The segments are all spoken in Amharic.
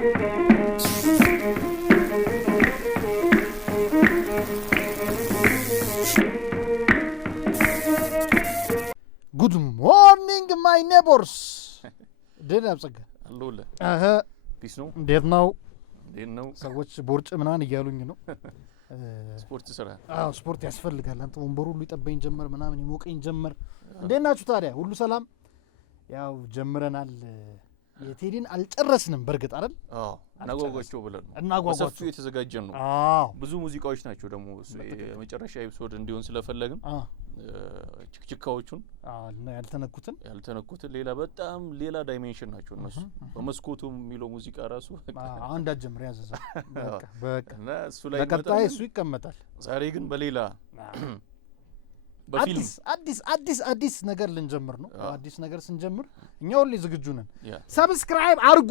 Good morning, my neighbors. እንዴት ነው ጸጋ? አለሁልህ። ፒስ ነው? እንዴት ነው? ሰዎች ቦርጭ ምናምን እያሉኝ ነው። ስፖርት ስራ። ስፖርት ያስፈልጋል። አንተ ወንበሩ ሁሉ ይጠበኝ ጀመር ምናምን ይሞቀኝ ጀመር። እንዴት ናችሁ ታዲያ? ሁሉ ሰላም? ያው ጀምረናል። የቴዲን አልጨረስንም በርግጥ አይደል? እናጓጓቸው ብለን ነው። እናጓጓቸው በሰፊው የተዘጋጀን ነው። ብዙ ሙዚቃዎች ናቸው ደግሞ የመጨረሻ ኤፒሶድ እንዲሆን ስለፈለግን ችክችካዎቹን ያልተነኩትን ሌላ ዳይሜንሽን ናቸው እነሱ። በመስኮቱ የሚለው ሙዚቃ ራሱ አንድ አጀምር ያዘዛ በቃ እና እሱ ላይ በቀጣይ እሱ ይቀመጣል። ዛሬ ግን በሌላ በፊልም አዲስ ነገር ልንጀምር ነው። አዲስ ነገር ስንጀምር እኛ ሁሌ ዝግጁ ነን። ሰብስክራይብ አርጉ።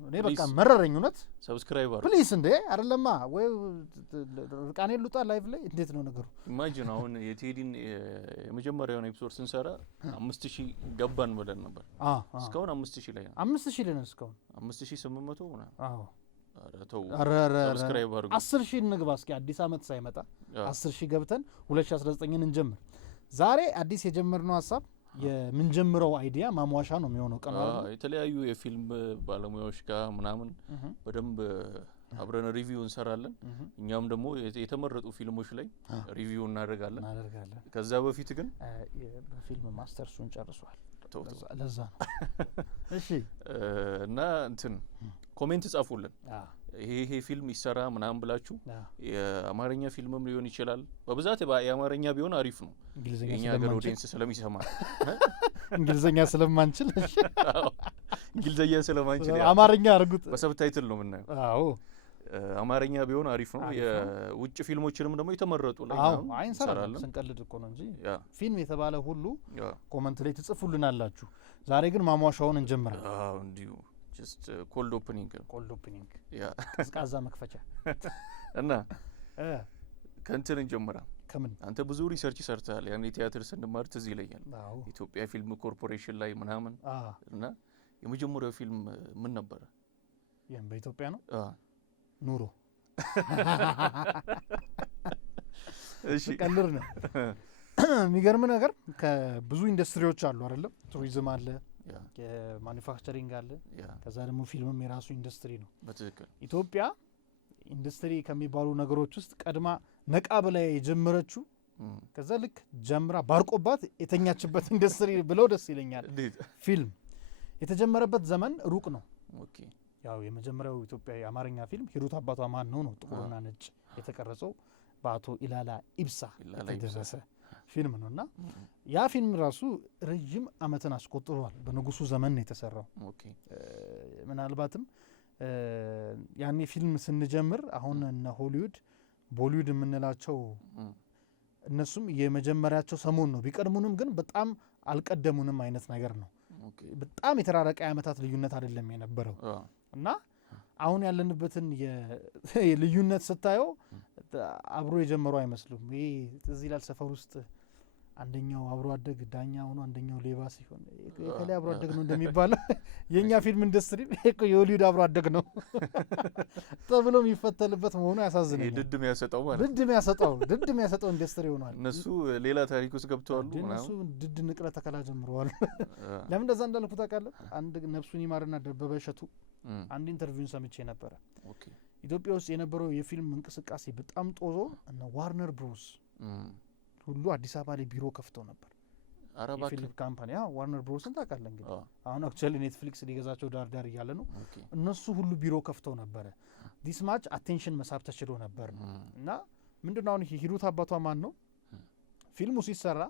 እኔ በቃ መረረኝ እውነት። ሰብስክራይብ አርጉ ፕሊስ። እንዴ አይደለማ ወይ ርቃኔ ሉጣ ላይቭ ላይ እንዴት ነው ነገሩ? ኢማጂን አሁን የቴዲን የመጀመሪያውን ኤፒሶድ ስንሰራ 5000 ገባን ብለን ነበር። እስካሁን 5000 ላይ ነው። 5000 ላይ ነው እስካሁን 5800 ምናምን። ሰብስክራይብ አርጉ። 10000 እንግባ እስኪ አዲስ አመት ሳይመጣ 10000 ገብተን 2019ን እንጀምር። ዛሬ አዲስ የጀመርነው ሀሳብ የምንጀምረው አይዲያ ማሟሻ ነው የሚሆነው። ቀን አይደል የተለያዩ የፊልም ባለሙያዎች ጋር ምናምን በደንብ አብረን ሪቪው እንሰራለን። እኛም ደግሞ የተመረጡ ፊልሞች ላይ ሪቪው እናደርጋለን። ከዛ በፊት ግን በፊልም ማስተርሱን ጨርሷል። ለዛ ነው። እሺ እና እንትን ኮሜንት ጻፉልን። ይሄ ፊልም ይሰራ ምናምን ብላችሁ የአማርኛ ፊልምም ሊሆን ይችላል። በብዛት የአማርኛ ቢሆን አሪፍ ነው። የኛ ሀገር ኦዲየንስ ስለሚሰማ እንግሊዘኛ ስለማንችል እንግሊዘኛ ስለማንችል አማርኛ አርጉት። በሰብታይትል ነው የምናየው። አዎ አማርኛ ቢሆን አሪፍ ነው። የውጭ ፊልሞችንም ደግሞ የተመረጡ ላይ እንሰራለን። ስንቀልድ እኮ ነው እንጂ ፊልም የተባለ ሁሉ ኮመንት ላይ ትጽፉልናላችሁ። ዛሬ ግን ማሟሻውን እንጀምራለን። እንዲሁ ጀስት ኮልድ ኦፕኒንግ ቀዝቃዛ መክፈቻ እና ከእንትን እንጀምራ። ከምን አንተ ብዙ ሪሰርች ሰርተሃል። ያኔ ቲያትር ስንማር ትዝ ይለኛል። ኢትዮጵያ ፊልም ኮርፖሬሽን ላይ ምናምን እና የመጀመሪያው ፊልም ምን ነበረ? ይሄን በኢትዮጵያ ነው ኑሮ። እሺ ቀልር ነው። የሚገርም ነገር ከብዙ ኢንዱስትሪዎች አሉ አይደለም? ቱሪዝም አለ፣ የማኑፋክቸሪንግ አለ፣ ከዛ ደግሞ ፊልምም የራሱ ኢንዱስትሪ ነው። በትክክል ኢትዮጵያ ኢንዱስትሪ ከሚባሉ ነገሮች ውስጥ ቀድማ ነቃ ብላ የጀመረችው ከዛ ልክ ጀምራ ባርቆባት የተኛችበት ኢንዱስትሪ ብለው ደስ ይለኛል። ፊልም የተጀመረበት ዘመን ሩቅ ነው። ኦኬ ያው የመጀመሪያው ኢትዮጵያ የአማርኛ ፊልም ሂሩት አባቷ ማን ነው ጥቁርና ነጭ የተቀረጸው በአቶ ኢላላ ኢብሳ የተደረሰ ፊልም ነውና ያ ፊልም ራሱ ረጅም አመትን አስቆጥሯል። በንጉሱ ዘመን ነው የተሰራው። ምናልባትም ያኔ ፊልም ስንጀምር አሁን እነ ሆሊውድ ቦሊውድ የምንላቸው እነሱም የመጀመሪያቸው ሰሞን ነው። ቢቀድሙንም ግን በጣም አልቀደሙንም አይነት ነገር ነው። በጣም የተራረቀ አመታት ልዩነት አይደለም የነበረው እና አሁን ያለንበትን የልዩነት ስታየው አብሮ የጀመሩ አይመስሉም። ይሄ እዚህ ይላል ሰፈር ውስጥ አንደኛው አብሮ አደግ ዳኛ ሆኖ አንደኛው ሌባ ሲሆን ከላይ አብሮ አደግ ነው እንደሚባለው የኛ ፊልም ኢንዱስትሪ እኮ የሆሊውድ አብሮ አደግ ነው ተብሎ የሚፈተልበት መሆኑ ያሳዝነኛል። ድድም ያሰጠው ማለት ድድም ያሰጠው ኢንዱስትሪ ሆኗል። እነሱ ሌላ ታሪክ ውስጥ ገብተዋል። እነሱ ድድ ንቅለ ተከላ ጀምረዋል። ለምን እንደዛ እንዳልኩት ታውቃለህ? አንድ ነፍሱን ይማርና ደበበ እሸቱ አንድ ኢንተርቪውን ሰምቼ ነበር። ኢትዮጵያ ውስጥ የነበረው የፊልም እንቅስቃሴ በጣም ጦዞ እና ዋርነር ብሮስ ሁሉ አዲስ አበባ ላይ ቢሮ ከፍተው ነበር። የፊልም ካምፓኒ ዋርነር ብሮስን ታውቃለህ እንግዲህ። አሁን አክቹአሊ ኔትፍሊክስ ሊገዛቸው ዳር እያለ ነው። እነሱ ሁሉ ቢሮ ከፍተው ነበረ። ዲስ ማች አቴንሽን መሳብ ተችሎ ነበር እና ምንድነው አሁን ሂሩት አባቷ ማን ነው ፊልሙ ሲሰራ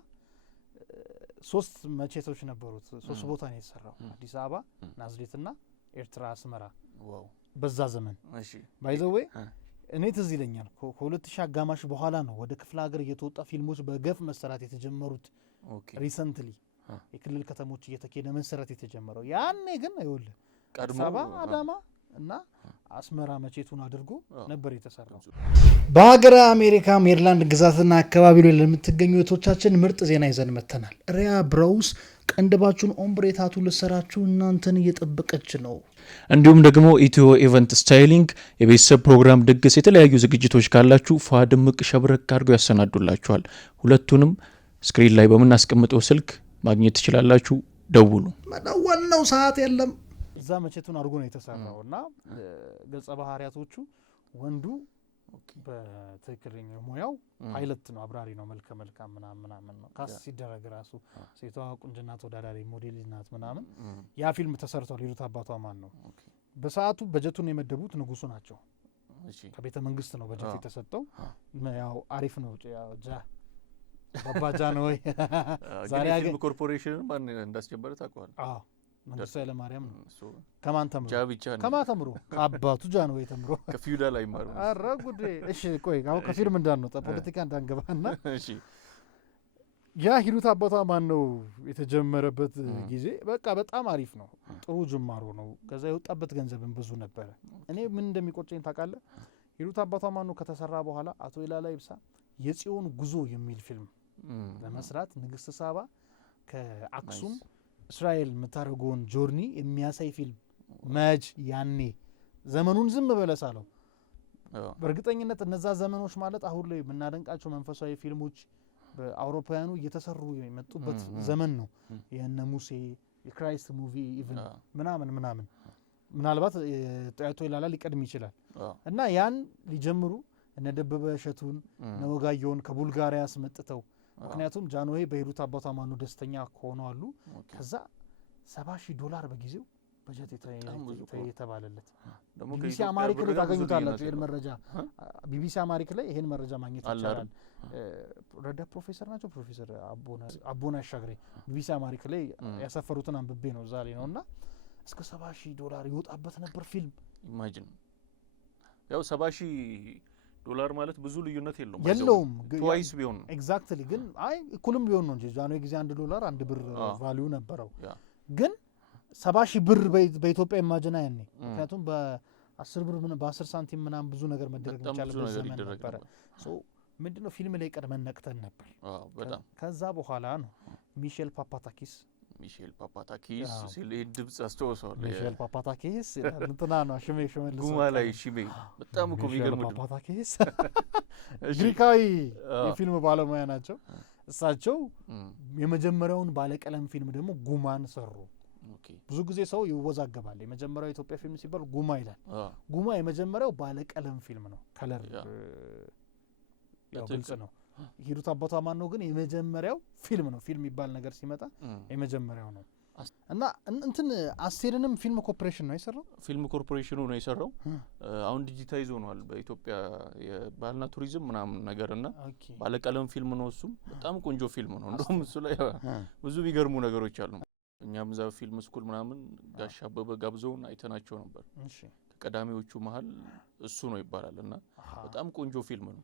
3 መቼቶች ነበሩት። 3 ቦታ ነው የተሰራው። አዲስ አበባ፣ ናዝሬትና ኤርትራ አስመራ። በዛ ዘመን ባይ ዘ ዌይ እኔ ትዝ ይለኛል ከ2000 አጋማሽ በኋላ ነው ወደ ክፍለ ሀገር እየተወጣ ፊልሞች በገፍ መሰራት የተጀመሩት። ሪሰንትሊ የክልል ከተሞች እየተከደ መሰራት የተጀመረው። ያኔ ግን አይወል አዲስ አበባ፣ አዳማ እና አስመራ መቼቱን አድርጎ ነበር የተሰራው። በሀገረ አሜሪካ ሜሪላንድ ግዛትና አካባቢ ላይ ለምትገኙ እህቶቻችን ምርጥ ዜና ይዘን መተናል። ሪያ ብራውስ ቀንድባችሁን ኦምብሬ ታቱ ልሰራችሁ እናንተን እየጠበቀች ነው። እንዲሁም ደግሞ ኢትዮ ኢቨንት ስታይሊንግ የቤተሰብ ፕሮግራም፣ ድግስ፣ የተለያዩ ዝግጅቶች ካላችሁ ፏድምቅ ሸብረክ አድርገው ያሰናዱላችኋል። ሁለቱንም ስክሪን ላይ በምናስቀምጠው ስልክ ማግኘት ትችላላችሁ። ደውሉ። መደወል ነው፣ ሰዓት የለም። እዛ መቼቱን አድርጎ ነው የተሰራው እና ገጸ ባህሪያቶቹ ወንዱ በትክክለኛ ሙያው ፓይለት ነው፣ አብራሪ ነው፣ መልከ መልካም ምናምን ነው። ካስ ሲደረግ ራሱ ሴቷ ቁንጅና ተወዳዳሪ ሞዴል ናት ምናምን። ያ ፊልም ተሰርቷል። ሂሩት አባቷ ማን ነው። በሰዓቱ በጀቱን የመደቡት ንጉሱ ናቸው። ከቤተ መንግስት ነው በጀት የተሰጠው። ያው አሪፍ ነው። ባባጃ ነው ወይ ዛሬ ፊልም ኮርፖሬሽን ማን እንዳስጀመረ ታውቀዋል? አዎ መንግስቱ ኃይለማርያም ነው። ከማን ተምሮ? ከማን ተምሮ? አባቱ ጃንሆይ ተምሮ ከፊውዳል አይማሩ። ኧረ ጉዴ! እሺ ቆይ አሁን ከፊልም እንዳንወጣ ፖለቲካ እንዳንገባና እሺ ያ ሂሩት አባቷ ማን ነው የተጀመረበት ጊዜ በቃ በጣም አሪፍ ነው። ጥሩ ጅማሮ ነው። ከዛ የወጣበት ገንዘብን ብዙ ነበረ። እኔ ምን እንደሚቆጨኝ ታውቃለህ? ሂሩት አባቷ ማን ነው ከተሰራ በኋላ አቶ ኢላላ ይብሳ የጽዮን ጉዞ የሚል ፊልም ለመስራት ንግስት ሳባ ከአክሱም እስራኤል የምታደርገውን ጆርኒ የሚያሳይ ፊልም መጅ ያኔ ዘመኑን ዝም በለሳለው። በእርግጠኝነት እነዛ ዘመኖች ማለት አሁን ላይ የምናደንቃቸው መንፈሳዊ ፊልሞች በአውሮፓውያኑ እየተሰሩ የመጡበት ዘመን ነው። የነ ሙሴ የክራይስት ሙቪ ኢቭን ምናምን ምናልባት አቶ ኢላላ ሊቀድም ይችላል እና ያን ሊጀምሩ እነ ደበበ እሸቱን እነ ወጋየሁን ከቡልጋሪያ አስመጥተው ምክንያቱም ጃንሆይ በሂሩት አባቷ ማን ነው ደስተኛ ከሆኑ አሉ። ከዛ $70,000 በጊዜው በጀት የተባለለት ቢቢሲ አማሪክ ላይ ታገኙታላችሁ። ይሄን መረጃ ቢቢሲ አማሪክ ላይ ይሄን መረጃ ማግኘት ይቻላል። ረዳት ፕሮፌሰር ናቸው፣ ፕሮፌሰር አቦና አሻግሬ ቢቢሲ አማሪክ ላይ ያሰፈሩትን አንብቤ ነው ዛሬ ነውና እስከ $70,000 ይወጣበት ነበር ፊልም። ኢማጂን ያው $70,000 ማለት ብዙ ልዩነት የለውም። ትዋይስ ቢሆን ኤግዛክትሊ ግን አይ እኩልም ቢሆን ነው እንጂ ጃንሆይ ጊዜ $1 1 ብር ቫልዩ ነበረው። ግን $70,000 በኢትዮጵያ ኢማጂና ያኔ ምክንያቱም በ10 ብር በ10 ሳንቲም ምናምን ብዙ ነገር መደረግ ይቻላል ዘመን ነበረ። ሶ ምንድነው ፊልም ላይ ቀድመን ነቅተን ነበር። በጣም ከዛ በኋላ ነው ሚሼል ፓፓታኪስ ሲል ድምጽ አስተውሰዋል። ሚሼል ፓፓታኪስ እንትና ነው ሽሜ ሽመልስ ጉማ ላይ ሽሜ በጣም እኮ የሚገርም ነው። ፓፓታኪስ ግሪካዊ የፊልም ባለሙያ ናቸው። እሳቸው የመጀመሪያውን ባለቀለም ፊልም ደግሞ ጉማን ሰሩ። ብዙ ጊዜ ሰው ይወዛገባል። የመጀመሪያው ኢትዮጵያ ፊልም ሲባል ጉማ ይላል። ጉማ የመጀመሪያው ባለቀለም ፊልም ነው። ከለር ያው ግልጽ ነው። ሂሩት አባቷ ማን ነው ግን የመጀመሪያው ፊልም ነው። ፊልም የሚባል ነገር ሲመጣ የመጀመሪያው ነው እና እንትን አስቴርንም ፊልም ኮርፖሬሽን ነው የሰራው። ፊልም ኮርፖሬሽኑ ነው የሰራው። አሁን ዲጂታይዝ ሆኗል በኢትዮጵያ የባህልና ቱሪዝም ምናምን ነገርና ባለቀለም ፊልም ነው። እሱም በጣም ቆንጆ ፊልም ነው። እንደውም እሱ ላይ ብዙ ቢገርሙ ነገሮች አሉ። እኛም እዛ ፊልም ስኩል ምናምን ጋሽ አበበ ጋብዘውን አይተናቸው ነበር። ከቀዳሚዎቹ መሀል እሱ ነው ይባላል እና በጣም ቆንጆ ፊልም ነው።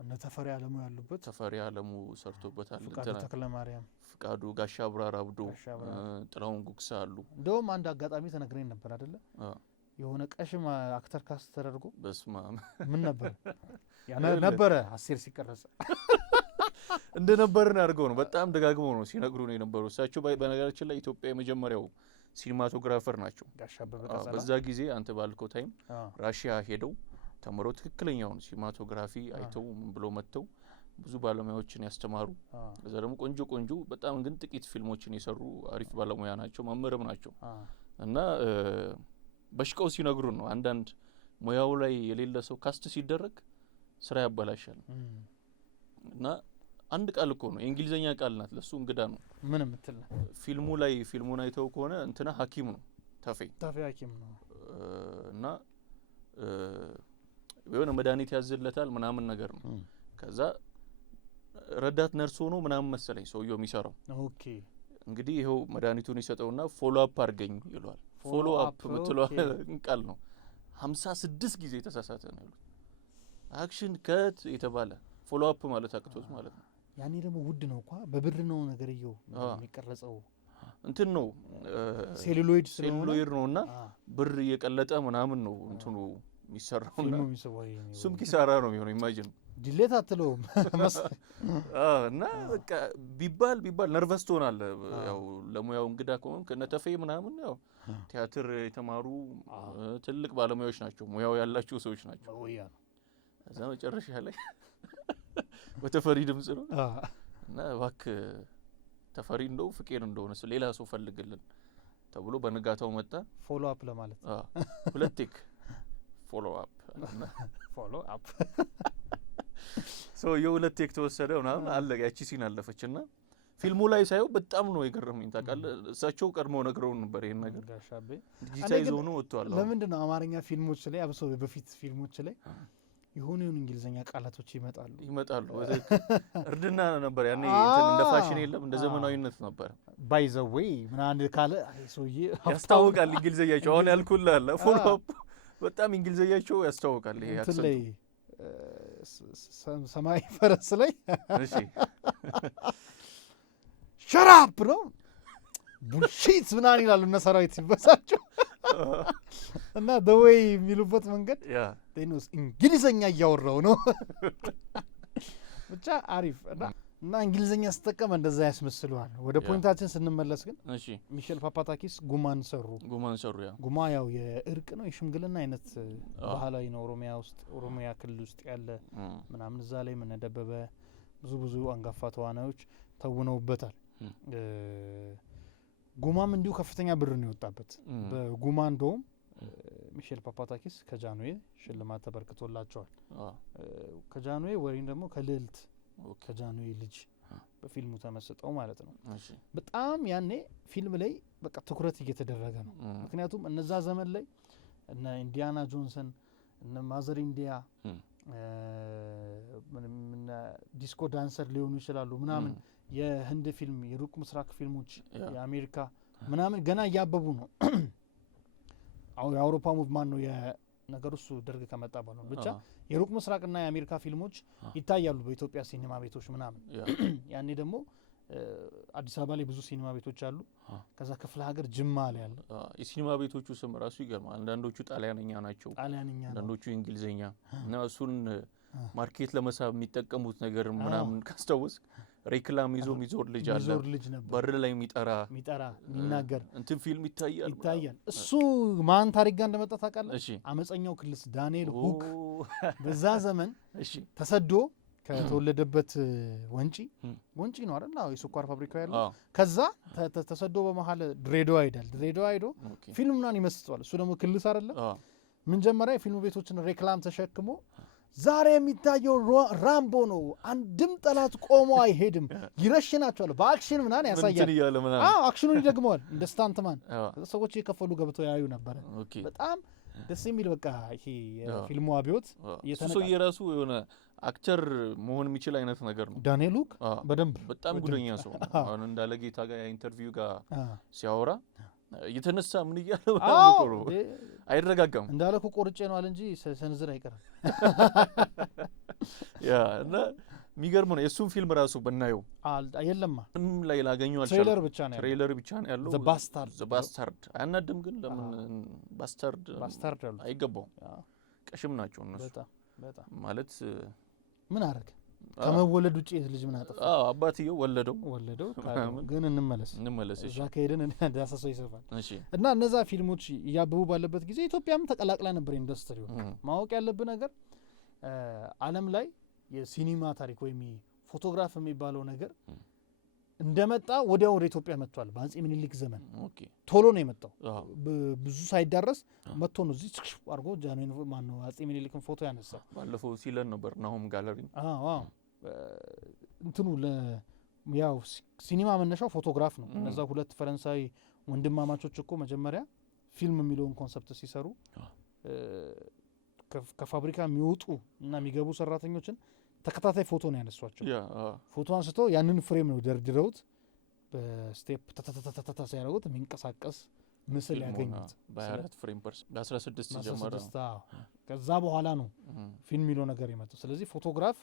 እነ ተፈሪ አለሙ ያሉበት ተፈሪ አለሙ ሰርቶበታል። ፍቃዱ ተክለማርያም፣ ፍቃዱ ጋሻ አብራር አብዶ፣ ጥላሁን ጉግሳ አሉ። እንደውም አንድ አጋጣሚ ተነግረኝ ነበር አይደለ? የሆነ ቀሽም አክተር ካስት ተደርጎ በስማ ምን ነበር ነበረ አስቴር ሲቀረጽ እንደነበርን አድርገው ነው በጣም ደጋግመው ነው ሲነግሩ ነው የነበሩ። እሳቸው በነገራችን ላይ ኢትዮጵያ የመጀመሪያው ሲኒማቶግራፈር ናቸው። በዛ ጊዜ አንተ ባልከው ታይም ራሽያ ሄደው ተምረው ትክክለኛውን ሲኒማቶግራፊ አይተው ምን ብሎ መጥተው ብዙ ባለሙያዎችን ያስተማሩ። ከዛ ደግሞ ቆንጆ በጣም ግን ጥቂት ፊልሞችን የሰሩ አሪፍ ባለሙያ ናቸው፣ መምህርም ናቸው። እና በሽቀው ሲነግሩን ነው አንዳንድ ሙያው ላይ የሌለ ሰው ካስት ሲደረግ ስራ ያበላሻል። እና አንድ ቃል እኮ ነው የእንግሊዘኛ ቃል ናት፣ ለሱ እንግዳ ነው። ምን ምትል ፊልሙ ላይ ፊልሙን አይተው ከሆነ እንትና ሐኪም ነው ተፌ ሐኪም ነው እና የሆነ መድኃኒት ያዝለታል ምናምን ነገር ነው። ከዛ ረዳት ነርስ ሆኖ ምናምን መሰለኝ ሰውየው የሚሰራው። ኦኬ እንግዲህ ይሄው መድኃኒቱን ይሰጠውና ፎሎ አፕ አድርገኝ ይሏል። ፎሎ አፕ ምትለው ቃል ነው 56 ጊዜ ተሳሳተ ነው ያሉት። አክሽን ከት የተባለ ፎሎ አፕ ማለት አቅቶት ማለት ነው። ያኔ ደግሞ ውድ ነው እንኳን በብር ነው ነገርየው የሚቀረጸው። እንትን ነው ሴሉሎይድ ነውና ብር እየቀለጠ ምናምን ነው እንትኑ የሚሰራው እሱም ኪሳራ ነው የሚሆነው ኢማጂን ዲሌት አትለውም እና በቃ ቢባል ነርቨስ ትሆናለህ ያው ለሙያው እንግዳ ከሆንክ ከነተፈ ምናምን ያው ቲያትር የተማሩ ትልቅ ባለሙያዎች ናቸው ሙያው ያላቸው ሰዎች ናቸው እዛ መጨረሻ ላይ በተፈሪ ድምጽ ነው እና እባክህ ተፈሪ እንደው ፍቄን እንደሆነ ሌላ ሰው ፈልግልን ተብሎ በንጋታው መጣ ፎሎ አፕ ለማለት ሁለት ቴክ ፎሎ አፕ የሁለት ቴክ ተወሰደ ምናምን አለቀ ያቺ ሲን አለፈችና ፊልሙ ላይ ሳይው በጣም ነው የገረመኝ ታውቃለህ እሳቸው ቀድመው ነግረውን ነበር ይሄን ነገር ጋሻቤ ዲጂታይዝ ሆኖ ወጥቷል ለምንድን ነው አማርኛ ፊልሞች ላይ አብሶ በፊት ፊልሞች ላይ የሆነ እንግሊዘኛ ቃላቶች ይመጣሉ እርድና ነበር ያኔ እንትን እንደ ፋሽን የለም እንደ ዘመናዊነት ነበር ባይ ዘ ዌይ ምናምን ካለ ሶዬ ያስታውቃል እንግሊዘኛቸው አሁን ያልኩልህ አለ ፎሎ አፕ በጣም እንግሊዘኛቸው ያስታውቃል ይሄ አክሰንት ሰማይ ፈረስ ላይ እሺ ሸራፕ ነው ቡልሺት ምናምን ይላሉ እነ ሰራዊት ሲበሳቸው እና ደወይ የሚሉበት መንገድ ቴኖስ እንግሊዘኛ እያወራው ነው ብቻ አሪፍ እና እንግሊዘኛ ስተቀም እንደዛ ያስመስለዋል ወደ ፖይንታችን ስንመለስ ግን እሺ ሚሼል ፓፓታኪስ ጉማን ሰሩ ጉማ ያው የእርቅ ነው የሽምግልና አይነት ባህላዊ ነው ኦሮሚያ ክልል ውስጥ ያለ ምናምን እዛ ላይ መነደበበ ብዙ አንጋፋ ተዋናዮች ተውነውበታል ጉማም እንዲሁ ከፍተኛ ብር ነው የወጣበት በጉማ እንደውም ሚሼል ፓፓታኪስ ከጃንዌ ሽልማት ተበርክቶላቸዋል ከጃንዌ ወይም ደግሞ ከልልት ከጃንዌ ልጅ በፊልሙ ተመስጠው ማለት ነው በጣም ያኔ ፊልም ላይ በቃ ትኩረት እየተደረገ ነው ምክንያቱም እነዛ ዘመን ላይ እነ ኢንዲያና ጆንሰን እነ ማዘር ኢንዲያ ዲስኮ ዳንሰር ሊሆኑ ይችላሉ ምናምን የህንድ ፊልም የሩቅ ምስራቅ ፊልሞች የአሜሪካ ምናምን ገና እያበቡ ነው የአውሮፓ ሙቭማን ነው የነገሩሱ ደርግ ከመጣ በኋላ ብቻ የሩቅ ምስራቅና የአሜሪካ ፊልሞች ይታያሉ በኢትዮጵያ ሲኒማ ቤቶች ምናምን ያኔ ደግሞ አዲስ አበባ ላይ ብዙ ሲኒማ ቤቶች አሉ ከዛ ክፍለ ሀገር ጅማ ላይ ያለ የሲኒማ ቤቶቹ ስም ራሱ ይገርማል አንዳንዶቹ ጣሊያንኛ ናቸው አንዳንዶቹ እንግሊዘኛ እና እሱን ማርኬት ለመሳብ የሚጠቀሙት ነገር ምናምን ካስተውስ ሬክላም ይዞ ሚዞር ልጅ አለ በር ላይ የሚጠራ የሚናገር እንትን ፊልም ይታያል እሱ ማን ታሪክ ጋር እንደመጣ ታውቃለህ አመፀኛው ክልስ ዳንኤል ሁክ በዛ ዘመን ተሰዶ ከተወለደበት ወንጪ ነው አይደል የስኳር ፋብሪካ ያለው ከዛ ተሰዶ በመሃል ድሬዳዋ ሄዶ ፊልም ምናምን ይመስጠዋል እሱ ደግሞ ክልስ አይደለም ምን ጀመረ የፊልም ቤቶችን ሬክላም ተሸክሞ ዛሬ የሚታየው ራምቦ ነው አንድም ጠላት ቆሞ አይሄድም ይረሽናቸዋል በአክሽን ምናምን ያሳያል አክሽኑን ይደግመዋል እንደ ስታንትማን ሰዎች የከፈሉ ገብተው ያዩ ነበር በጣም ደስ የሚል በቃ ይሄ የፊልሙ አብዮት እሱ የራሱ የሆነ አክተር መሆን የሚችል አይነት ነገር ነው ዳንኤል ሁክ በደንብ በጣም ጉደኛ ሰው አሁን እንዳለ ጌታ ጋር ኢንተርቪው ጋር ሲያወራ እየተነሳ ምን ይያለው ነው አይረጋጋም እንዳለኩ ቆርጬ ነው አለ እንጂ ሰንዝር አይቀርም እና የሚገርም ነው የሱን ፊልም ራሱ በእናየው የለማ ላይ ላገኘው ትሬለር ብቻ ነው ያለው ዘ ባስታርድ አያናድም ግን ለምን ባስታርድ አይገባው ቀሽም ናቸው እነሱ በጣም ማለት ምን አረገ ከመወለድ ውጪ ልጅ ምን አጠፋ አባትየው ወለደው ግን እንመለስ እዛ ከሄደን ዳሰሰው ይሰፋል እና እነዛ ፊልሞች ያበቡ ባለበት ጊዜ ኢትዮጵያም ተቀላቅላ ነበር ኢንዱስትሪው ማወቅ ያለብን ነገር ዓለም ላይ የሲኒማ ታሪክ ወይም ፎቶግራፍ የሚባለው ነገር እንደመጣ ወዲያው ወደ ኢትዮጵያ መጥቷል በአጼ ምኒልክ ዘመን ቶሎ ነው የመጣው ብዙ ሳይዳረስ መጥቶ ነው እዚህ አርጎ ጃንዌን ማን ነው አጼ ምኒልክን ፎቶ ያነሳው ባለፈው ሲለን ነበር ናሆም ጋለሪ እንትኑ ያው ሲኒማ መነሻው ፎቶግራፍ ነው እነዛ ሁለት ፈረንሳይ ወንድማማቾች እኮ መጀመሪያ ፊልም የሚለውን ኮንሰፕት ሲሰሩ ከፋብሪካ የሚወጡ እና የሚገቡ ሰራተኞችን ተከታታይ ፎቶ ነው ያነሷቸው ፎቶ አንስቶ ያንን ፍሬም ነው ደርድረውት በስቴፕ ተተተተተተ ሲያደርጉት የሚንቀሳቀስ ምስል ያገኙት በ24 ፍሬም በ16 ጀመረ ከዛ በኋላ ነው ፊልም የሚለው ነገር የመጣው ስለዚህ ፎቶግራፍ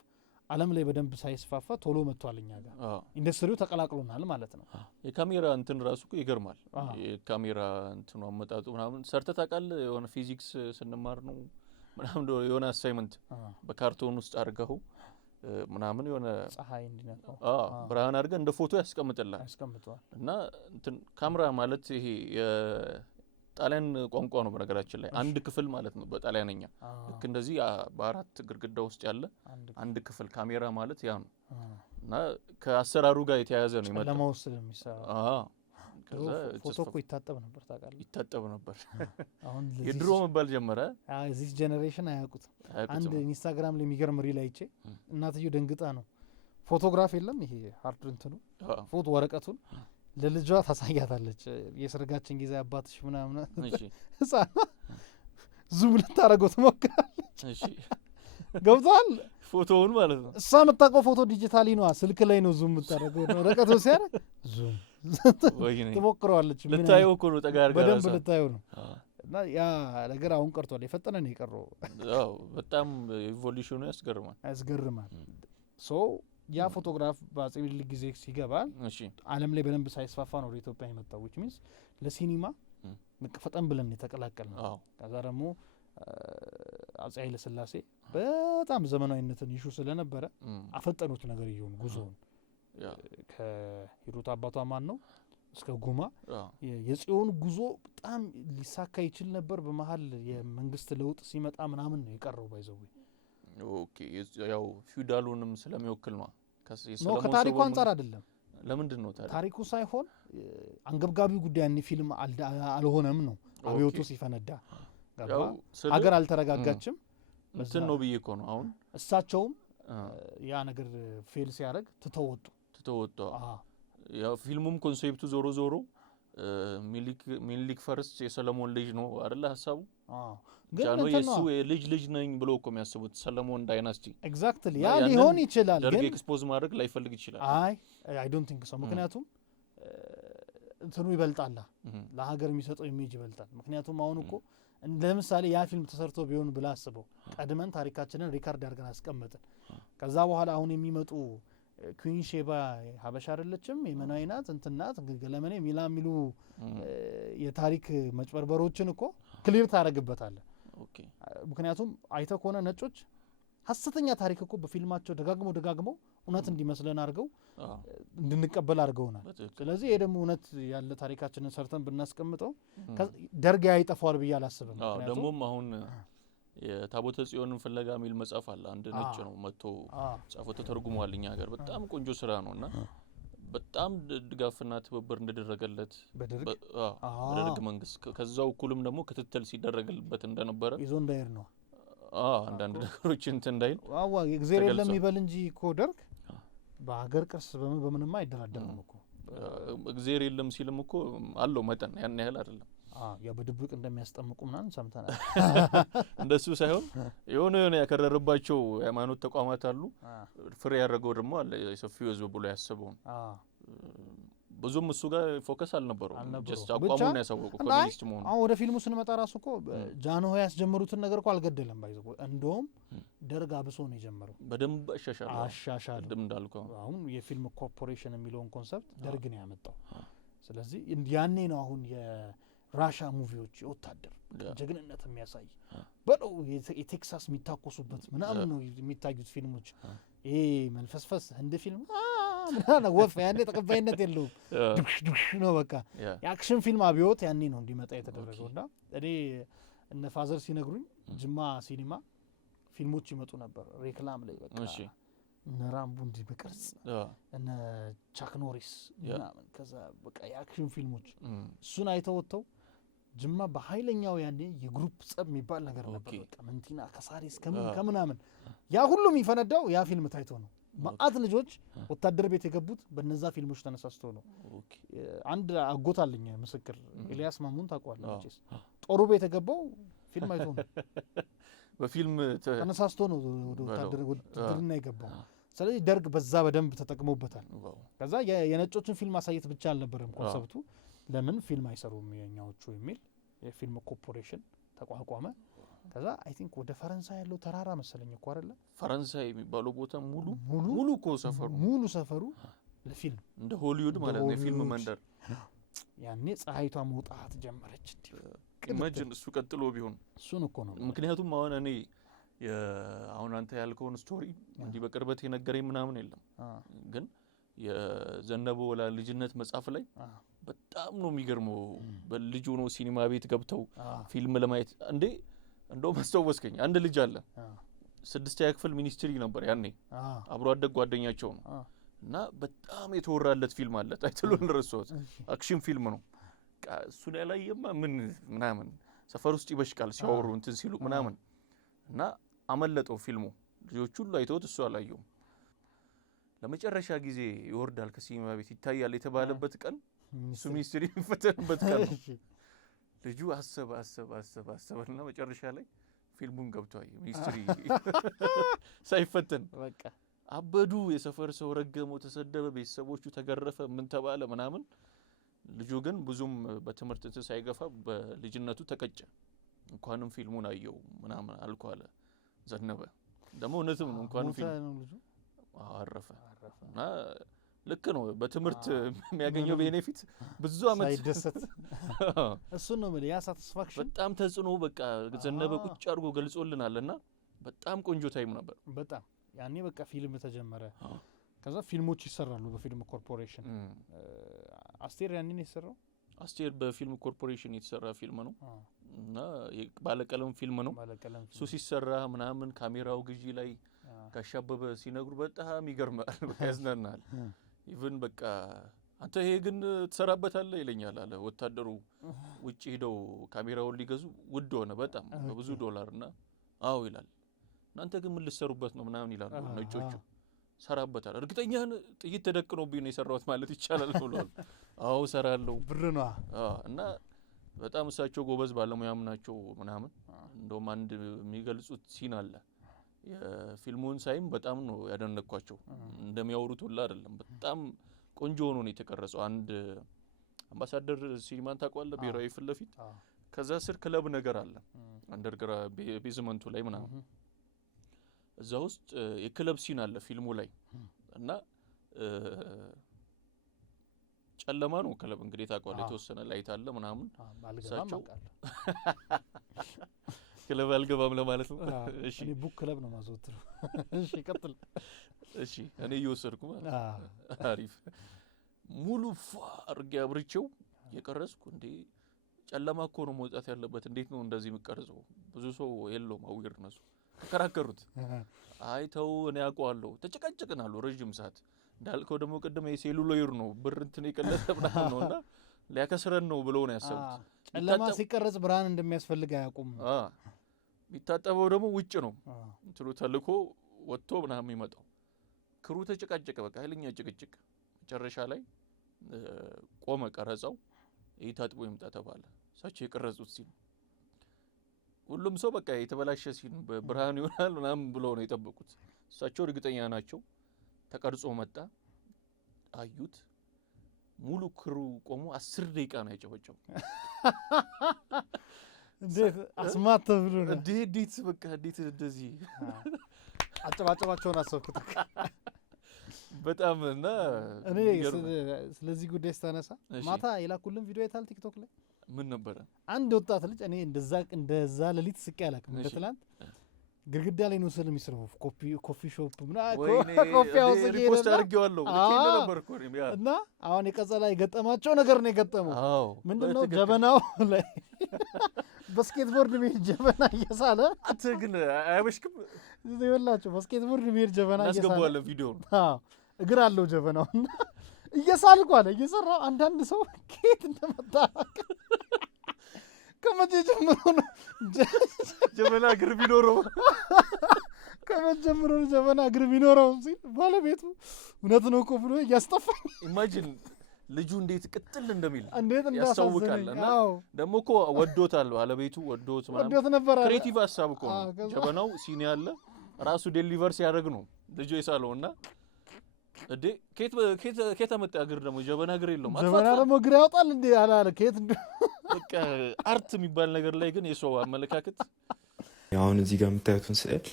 ዓለም ላይ በደንብ ሳይስፋፋ ቶሎ መጥቷል እኛ ጋር ኢንዱስትሪው ተቀላቅሎናል ማለት ነው። የካሜራ እንትን ራሱ እኮ ይገርማል። የካሜራ እንትኑ አመጣጡ ምናምን ሰርተህ ታውቃለህ? የሆነ ፊዚክስ ስንማር ነው ምናምን የሆነ አሳይመንት በካርቶን ውስጥ አድርገው ምናምን የሆነ ፀሐይ እንዲነካው ብርሃን አድርገህ እንደ ፎቶ ያስቀምጥልሃል። እና እንትን ካሜራ ማለት ይሄ ጣሊያን ቋንቋ ነው በነገራችን ላይ አንድ ክፍል ማለት ነው በጣሊያንኛ። ልክ እንደዚህ በአራት ግድግዳ ውስጥ ያለ አንድ ክፍል ካሜራ ማለት ያ ነው። እና ከአሰራሩ ጋር የተያያዘ ነው ይመጣ ለማውሰድ የሚሰራ ከዛ ፎቶ እኮ ይታጠብ ነበር ታውቃለህ? ይታጠብ ነበር። አሁን የድሮ መባል ጀመረ። እዚህ ጄኔሬሽን አያውቁት። አንድ ኢንስታግራም ላይ የሚገርም ሪል አይቼ እናትየው ደንግጣ ነው ፎቶግራፍ የለም ይሄ ሃርድ እንትኑ ፎቶ ወረቀቱን ለልጇ ታሳያታለች። የሰርጋችን ጊዜ አባትሽ ምናምን ህፃና ዙም ልታረገው ትሞክራለች። ገብቷል ፎቶውን ማለት ነው። እሷ የምታውቀው ፎቶ ዲጂታሊ ነው፣ ስልክ ላይ ነው ዙም የምታደርገው። ወረቀቱ ሲያደርግ ዙም ትሞክረዋለች። ልታየው እኮ ነው ጠጋ አድርጋ በደንብ ልታየው ነው። እና ያ ነገር አሁን ቀርቷል። የፈጠነ ነው የቀረው። በጣም ኢቮሉሽኑ ያስገርማል። ሶ ያ ፎቶግራፍ በአጼ ምኒልክ ጊዜ ሲገባ ዓለም ላይ በደንብ ሳይስፋፋ ነው ወደ ኢትዮጵያ የመጣው። ዊች ሚንስ ለሲኒማ ፈጠን ብለን የተቀላቀልን። ከዛ ደግሞ አጼ ኃይለ ሥላሴ በጣም ዘመናዊነትን ይሹ ስለነበረ አፈጠኑት ነገር ይሁን ጉዞውን ከሂሩት አባቷ ማን ነው እስከ ጉማ የጽዮን ጉዞ በጣም ሊሳካ ይችል ነበር። በመሃል የመንግስት ለውጥ ሲመጣ ምናምን ነው የቀረው ባይዘው። ኦኬ ያው ፊውዳሉንም ስለሚወክል ነው ነው ከታሪኩ አንፃር አይደለም። ለምንድን ነው ታሪኩ ሳይሆን አንገብጋቢ ጉዳይ እኔ ፊልም አልሆነም ነው አብዮቱ ሲፈነዳ ሀገር አልተረጋጋችም እንትን ነው ብዬ እኮ ነው። አሁን እሳቸውም ያ ነገር ፌል ሲያደርግ ትተወጡ ያው ፊልሙም ኮንሴፕቱ ዞሮ ዞሮ ሚኒሊክ ፈርስት የሰለሞን ልጅ ነው አይደል ሀሳቡ? ጃኖ የሱ ልጅ ነኝ ብሎ እኮ የሚያስቡት ሰለሞን ዳይናስቲ ኤግዛክትሊ ያ ሊሆን ይችላል። ግን ኤክስፖዝ ማድረግ ላይፈልግ ይችላል። አይ ዶንት ቲንክ ሶ። ምክንያቱም እንትኑ ይበልጣል፣ ለሀገር የሚሰጠው ኢሜጅ ይበልጣል። ምክንያቱም አሁን እኮ ለምሳሌ ያ ፊልም ተሰርቶ ቢሆን ብላ አስበው፣ ቀድመን ታሪካችንን ሪካርድ አድርገን አስቀመጥን። ከዛ በኋላ አሁን የሚመጡ ኩዊን ሼባ ሀበሻ አይደለችም የመናዊ ናት እንትናት ገለመኔ ሚሉ የታሪክ መጭበርበሮችን እኮ ክሊር ታደርግበታለህ። ምክንያቱም አይተህ ከሆነ ነጮች ሐሰተኛ ታሪክ እኮ በፊልማቸው ደጋግመው እውነት እንዲመስለን አድርገው እንድንቀበል አድርገውናል። ስለዚህ ይሄ ደግሞ እውነት ያለ ታሪካችንን ሰርተን ብናስቀምጠው ደርግ ያይጠፋዋል ብዬ አላስብም። ደግሞም አሁን የታቦተ ጽዮንን ፍለጋ የሚል መጽሐፍ አለ። አንድ ነጭ ነው መጥቶ ጻፈው ተተርጉሟል እኛ ሀገር። በጣም ቆንጆ ስራ ነውና በጣም ድጋፍና ትብብር እንደደረገለት በደርግ መንግስት ከዛው እኩልም ደግሞ ክትትል ሲደረግበት እንደነበረ ይዞ እንዳይር ነው አንዳንድ ነገሮች እንትን እንዳይል እግዚአብሔር የለም ይበል እንጂ እኮ ደርግ በሀገር ቅርስ በምንም አይደራደርም እኮ። እግዚአብሔር የለም ሲልም እኮ አለው መጠን ያን ያህል አይደለም። ያ በድብቅ እንደሚያስጠምቁ ምናምን ሰምተናል። እንደሱ ሳይሆን የሆነ ያከረረባቸው የሃይማኖት ተቋማት አሉ። ፍሬ ያደረገው ደግሞ አለ የሰፊው ህዝብ ብሎ ያሰበው ብዙም እሱ ጋር ፎከስ አልነበረውም። ጀስት አቋሙን ያሳወቁ ኮሚኒስት መሆኑ። አሁን ወደ ፊልሙ ስንመጣ ራሱ እኮ ጃንሆይ ያስጀመሩትን ነገር እኮ አልገደለም ባይዘው። እንደውም ደርግ አብሶ ነው የጀመረው። በደንብ አሻሻለ ቅድም እንዳልከው። አሁን የፊልም ኮርፖሬሽን የሚለውን ኮንሰፕት ደርግ ነው ያመጣው። ስለዚህ ያኔ ነው አሁን የራሻ ሙቪዎች የወታደር ጀግንነት የሚያሳይ በለው የቴክሳስ የሚታኮሱበት ምናምን ነው የሚታዩት ፊልሞች። ይሄ መልፈስፈስ ህንድ ፊልም ወፍ ያኔ ተቀባይነት የለውም። ዱሽ ነው በቃ። የአክሽን ፊልም አብዮት ያኔ ነው እንዲመጣ የተደረገውና እኔ እነ ፋዘር ሲነግሩኝ ጅማ ሲኒማ ፊልሞች ይመጡ ነበር ሬክላም ላይ በቃ እነ ራምቦ እንዲህ በቅርጽ እነ ቻክ ኖሪስ ምናምን ከዛ በቃ የአክሽን ፊልሞች እሱን አይተወጥተው ጅማ በኃይለኛው ያኔ የግሩፕ ጸብ የሚባል ነገር ነበር። በቃ መንቲና ከሳሪስ ከምናምን ያ ሁሉ የሚፈነዳው ያ ፊልም ታይቶ ነው። ማአት ልጆች ወታደር ቤት የገቡት በነዛ ፊልሞች ተነሳስቶ ነው። አንድ አጎት አለኝ ምስክር ኤልያስ ማሙን ታውቀዋለህ መቼስ። ጦሩ ቤት የገባው ፊልም አይቶ ነው። በፊልም ተነሳስቶ ነው ወደ ወታደርና የገባው። ስለዚህ ደርግ በዛ በደንብ ተጠቅሞበታል። ከዛ የነጮችን ፊልም ማሳየት ብቻ አልነበረም ኮንሰፕቱ። ለምን ፊልም አይሰሩም የኛዎቹ የሚል የፊልም ኮርፖሬሽን ተቋቋመ። ከዛ አይ ቲንክ ወደ ፈረንሳይ ያለው ተራራ መሰለኝ እኮ አይደለ ፈረንሳይ የሚባለው ቦታ ሙሉ እኮ ሰፈሩ ለፊልም እንደ ሆሊውድ ማለት ነው የፊልም መንደር ያኔ ፀሐይቷ መውጣት ጀመረች ኢማጂን እሱ ቀጥሎ ቢሆን እሱን እኮ ነው ምክንያቱም አሁን እኔ አሁን አንተ ያልከውን ስቶሪ እንዲህ በቅርበት የነገረኝ ምናምን የለም ግን የዘነበው ወላ ልጅነት መጽሐፍ ላይ በጣም ነው የሚገርመው በልጅ ሆኖ ሲኒማ ቤት ገብተው ፊልም ለማየት እንደው ማስተዋወስከኝ አንድ ልጅ አለ 6ኛ ክፍል ሚኒስትሪ ነበር ያኔ አብሮ አደግ ጓደኛቸው ነው እና በጣም የተወራለት ፊልም አለ ታይትሉን ረሳሁት አክሽን ፊልም ነው እሱ ላይ ያላየማ ምናምን ሰፈር ውስጥ ይበሽቃል ሲያወሩ እንትን ሲሉ ምናምን እና አመለጠው ፊልሙ ልጆች ሁሉ አይተውት እሱ አላየውም ለመጨረሻ ጊዜ ይወርዳል ከሲኒማ ቤት ይታያል የተባለበት ቀን እሱ ሚኒስትሪ ፈተነበት ቀን ልጁ አሰበና መጨረሻ ላይ ፊልሙን ገብቷል ሚኒስትሪ ሳይፈተን በቃ አበዱ የሰፈር ሰው ረገመው ተሰደበ ቤተሰቦቹ ተገረፈ ምን ተባለ ምናምን ልጁ ግን ብዙም በትምህርት ሳይገፋ በልጅነቱ ተቀጨ እንኳንም ፊልሙን አየው ምናምን አልኳለ ዘነበ ደግሞ እውነትም ነው እንኳንም ፊልም አረፈ እና ልክ ነው በትምህርት የሚያገኘው ቤኔፊት ብዙ አመት ሳይደሰት እሱ ነው ማለት ያ ሳቲስፋክሽን በጣም ተጽኖ በቃ ዘነበ ቁጭ አድርጎ ገልጾልናልና በጣም ቆንጆ ታይም ነበር በጣም ያኔ በቃ ፊልም ተጀመረ ከዛ ፊልሞች ይሰራሉ በፊልም ኮርፖሬሽን አስቴር ያኔ ነው የሰራው አስቴር በፊልም ኮርፖሬሽን የተሰራ ፊልም ነው እና ባለቀለም ፊልም ነው እሱ ሲሰራ ምናምን ካሜራው ግዢ ላይ ጋሻበበ ሲነግሩ በጣም ይገርማል በቃ ያዝናናል ኢቭን በቃ አንተ ይሄ ግን ተሰራበታለህ ይለኛል አለ ወታደሩ ውጪ ሄደው ካሜራውን ሊገዙ ውድ ሆነ በጣም በብዙ $እና አዎ ይላል እናንተ ግን ምን ልሰሩበት ነው ምናምን ይላሉ ነጮቹ ሰራበታል እርግጠኛ ጥይት ተደቅኖብኝ ነው የሰራሁት ማለት ይቻላል ብሏል አዎ ሰራለው ብር ነው እና በጣም እሳቸው ጎበዝ ባለሙያም ናቸው ምናምን እንደውም አንድ የሚገልጹት ሲን አለ የፊልሙን ሳይም በጣም ነው ያደነኳቸው እንደሚያወሩት ሁሉ አይደለም በጣም ቆንጆ ሆኖ ነው የተቀረጸው አንድ አምባሳደር ሲኒማን ታቋለ ብሔራዊ ፊት ለፊት ከዛ ስር ክለብ ነገር አለ አንደርግራ ቤዝመንቱ ላይ ምናምን እዛ ውስጥ የክለብ ሲን አለ ፊልሙ ላይ እና ጨለማ ነው ክለብ እንግዲህ ታቋለ የተወሰነ ላይት አለ ምናምን ባልገባም ክለብ አልገባም ለማለት ነው እሺ እኔ ቡክ ክለብ ነው ማዘውትረው እሺ ቀጥል እሺ እኔ እየወሰድኩ አሪፍ ሙሉ አርጌ አብርቼው የቀረጽኩ እንዴ ጨለማ እኮ ነው መውጣት ያለበት እንዴት ነው እንደዚህ የሚቀርጸው ብዙ ሰው የለውም አዊርነሱ ተከራከሩት አይተው እኔ አውቀዋለሁ ተጨቀጨቅናሉ ረጅም ሰዓት እንዳልከው ደግሞ ቀደም የሴሉሎይር ነው ብር እንትን ይቀለለ ምናምን ነውና ሊያከስረን ነው ብለው ነው ያሰቡት ጨለማ ሲቀረጽ ብርሃን እንደሚያስፈልግ አያውቁም ቢታጠበው ደግሞ ውጭ ነው እንትሩ ተልኮ ወጥቶ ምናምን ይመጣው ክሩ ተጨቃጨቀ በቃ ኃይለኛ ጭቅጭቅ መጨረሻ ላይ ቆመ ቀረጻው ይታጥቦ ይምጣ ተባለ እሳቸው የቀረጹት ሲል ሁሉም ሰው በቃ የተበላሸ ሲል በብርሃን ይሆናል ምናምን ብለው ነው የጠበቁት እሳቸው እርግጠኛ ናቸው ተቀርጾ መጣ አዩት ሙሉ ክሩ ቆሞ 10 ደቂቃ ነው ያጨበጨው እንዴት አስማት ብሎ ነው እንዴት በቃ እንዴት እንደዚህ አጨባጨባቸውን አሰብኩት በጣም እና እኔ ስለዚህ ጉዳይ ስታነሳ ማታ የላኩልን ቪዲዮ አይታል ቲክቶክ ላይ ምን ነበር አንድ ወጣት ልጅ እኔ እንደዛ ለሊት ስቄ ያላከም እንደትላንት ግርግዳ ላይ ነው ስለ የሚስረው ኮፊ ሾፕ ኮፊ ሃውስ ሪፖስት አድርጌዋለሁ ለኪን ነበርኩ እና አሁን የቀጸላ የገጠማቸው ነገር ነው የገጠመው ምንድነው ጀበናው ላይ ባስኬትቦርድ ሜድ ጀበና እየሳለ አንተ ግን አይበሽክም ይወላችሁ ባስኬትቦርድ ሜድ ጀበና እየሳለ እናስገባለን ቪዲዮ እግር አለው ጀበናው እየሳልኩ አለ እየሰራው አንዳንድ ሰው ከየት እንደመጣ ከመቼ ጀምሮ ነው ጀበና እግር ቢኖረው ከመቼ ጀምሮ ነው ጀበና እግር ቢኖረው ሲል ባለቤቱ እውነት ነው እኮ ብሎ ያስጠፋኝ ኢማጂን ልጁ እንዴት ቅጥል እንደሚል እንዴት ያሳውቃልና ደግሞ እኮ ወዶታል ባለቤቱ ወዶት ማለት ክሬቲቭ ሐሳብ እኮ ነው ጀበናው ሲኒ ያለ ራሱ ዴሊቨር ሲያደርግ ነው ልጁ የሳለውና እንዴ ኬት አመጣ እግር ደግሞ ጀበና እግር የለውም ጀበና ደግሞ እግር ያወጣል እንዴ አላለ ኬት በቃ አርት የሚባል ነገር ላይ ግን የሰው አመለካከት አሁን እዚህ ጋር የምታዩትን ስዕል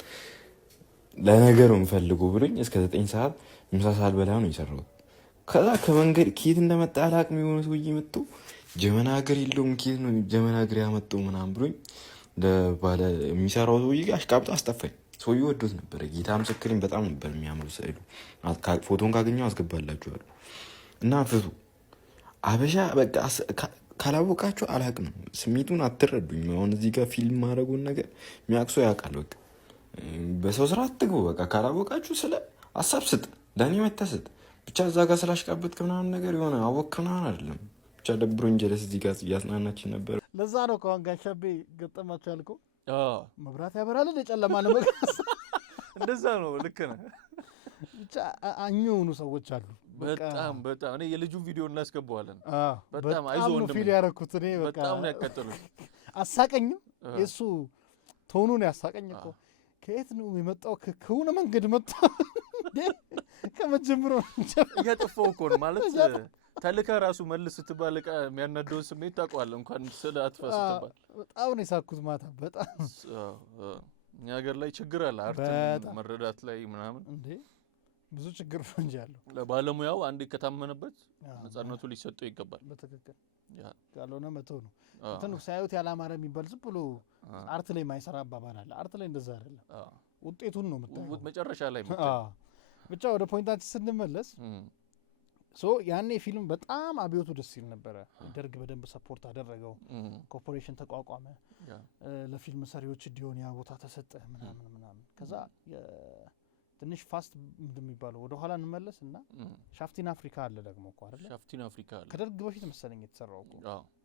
ለነገሩ የምፈልገው ብሎኝ እስከ 9 ሰዓት ምሳ ሰዓት በላይ ነው የሰራሁት። ከዛ ከመንገድ ኬት እንደመጣ አላቅም የሆነ ሰውዬ መጥቶ ጀመና ሀገር የለውም ኬት ነው ጀመና ሀገር ያመጣው ምናምን ብሎኝ ባለ የሚሰራው ሰውዬ አሽቃብጦ አስጠፋኝ። ሰውዬ ወዶት ነበረ። ጌታ ምስክሬን በጣም ነበር የሚያምሩ ስዕሉ። ፎቶን ካገኘው አስገባላችኋለሁ። እና ፍቱ አበሻ በቃ ካላወቃችሁ አላቅም ስሜቱን አትረዱኝ። አሁን እዚህ ጋር ፊልም ማድረጉን ነገር የሚያቅሶ ያውቃል። በቃ በሰው ስራ አትግቡ። በቃ ካላወቃችሁ ስለ ሀሳብ ስጥ፣ ዳኒ መተስጥ ብቻ እዛ ጋር ስላሽቃበጥክ ምናምን ነገር የሆነ አወክ ምናምን አይደለም። ብቻ ደብሮኝ ጀለስ እዚህ ጋር እያጽናናችን ነበር። ለዛ ነው ከዋን ጋሻቤ ገጠማችሁ ያልከው። መብራት ያበራል የጨለማ ለመጋስ እንደዛ ነው። ልክ ነህ። ብቻ አኙኑ ሰዎች አሉ። በጣም በጣም እኔ የልጁን ቪዲዮ እናስገባዋለን። በጣም አይዞህ ወንድም ፊል ያረኩት እኔ በቃ በጣም ነው ያቀጠሉት። አሳቀኝም የሱ ቶኑን ያሳቀኝ እኮ ከየት ነው የመጣው? ከሆነ መንገድ መጣ ከመጀመሩ እያጠፋው እኮ ነው ማለት ተልከህ ራሱ መልስ ስትባል ዕቃ የሚያናደውን ስሜት ታውቀዋለህ። እንኳን ስለ አጥፋ ስትባል በጣም ነው የሳኩት ማታ። በጣም እኛ ሀገር ላይ ችግር አለ አርትን መረዳት ላይ ምናምን እንዴ ብዙ ችግር ነው እንጂ ያለው። ለባለሙያው አንዴ ከታመነበት ነፃነቱ ሊሰጠው ይገባል። በትክክል ካልሆነ መተው ነው። እንትን ሳይሆት ያላማረ የሚባል ዝም ብሎ አርት ላይ ማይሰራ አባባል አለ። አርት ላይ እንደዛ አይደለም፣ ውጤቱን ነው የምታየው መጨረሻ ላይ። ብቻ ወደ ፖይንታችን ስንመለስ ያኔ ፊልም በጣም አብዮቱ ደስ ይል ነበረ። ደርግ በደንብ ሰፖርት አደረገው። ኮርፖሬሽን ተቋቋመ። ለፊልም ሰሪዎች እንዲሆን ያ ቦታ ተሰጠ ምናምን። ከዛ ትንሽ ፋስት እንደሚባለው ወደ ኋላ እንመለስ እና ሻፍቲን አፍሪካ አለ ደግሞ እኮ አይደል? ሻፍቲን አፍሪካ አለ። ከደርግ በፊት መሰለኝ የተሰራው እኮ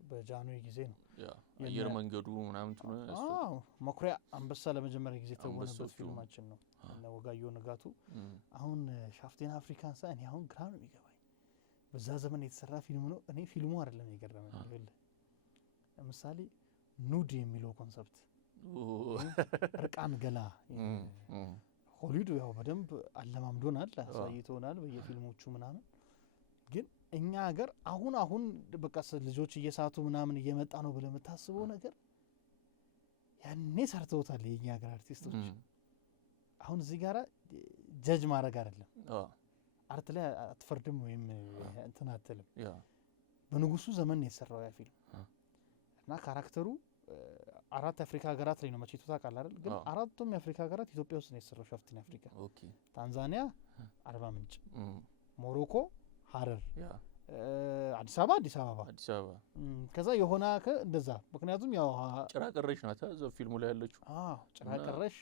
በጃንሆይ ጊዜ ነው። አየር መንገዱ ምናምን መኩሪያ አንበሳ ለመጀመሪያ ጊዜ ተወነበት ፊልማችን ነው እና ወጋየሁ ንጋቱ። አሁን ሻፍቲን አፍሪካን ሳይ እኔ አሁን ግራ ነው የሚገባኝ። በዛ ዘመን የተሰራ ፊልም ነው። እኔ ፊልሙ አይደለም የገረመኝ ይኸውልህ፣ ለምሳሌ ኑድ የሚለው ኮንሰፕት እርቃን ገላ ሆሊውድ ያው በደንብ አለማምዶናል፣ አሳይቶናል በየፊልሞቹ ምናምን። ግን እኛ ሀገር አሁን በቃ ልጆች እየሳቱ ምናምን እየመጣ ነው ብለህ የምታስበው ነገር ያኔ ሰርተውታል የኛ ሀገር አርቲስቶች። አሁን እዚህ ጋር ጀጅ ማድረግ አይደለም፣ አርት ላይ አትፈርድም ወይም እንትን አትልም። በንጉሱ ዘመን ነው የተሰራው ያ ፊልም እና ካራክተሩ 4 የአፍሪካ ሀገራት ላይ ነው መቼቱ ታውቃለህ አይደል? ግን 4ቱም የአፍሪካ ሀገራት ኢትዮጵያ ውስጥ ነው የተሰራው ሻፍቲን አፍሪካ። ታንዛኒያ አርባ ምንጭ፣ ሞሮኮ ሀረር፣ አዲስ አበባ ከዛ የሆነ እንደዛ። ምክንያቱም ያው ጭራቀረሽ ናት እዛ ፊልሙ ላይ ያለችው። ጭራቀረሽ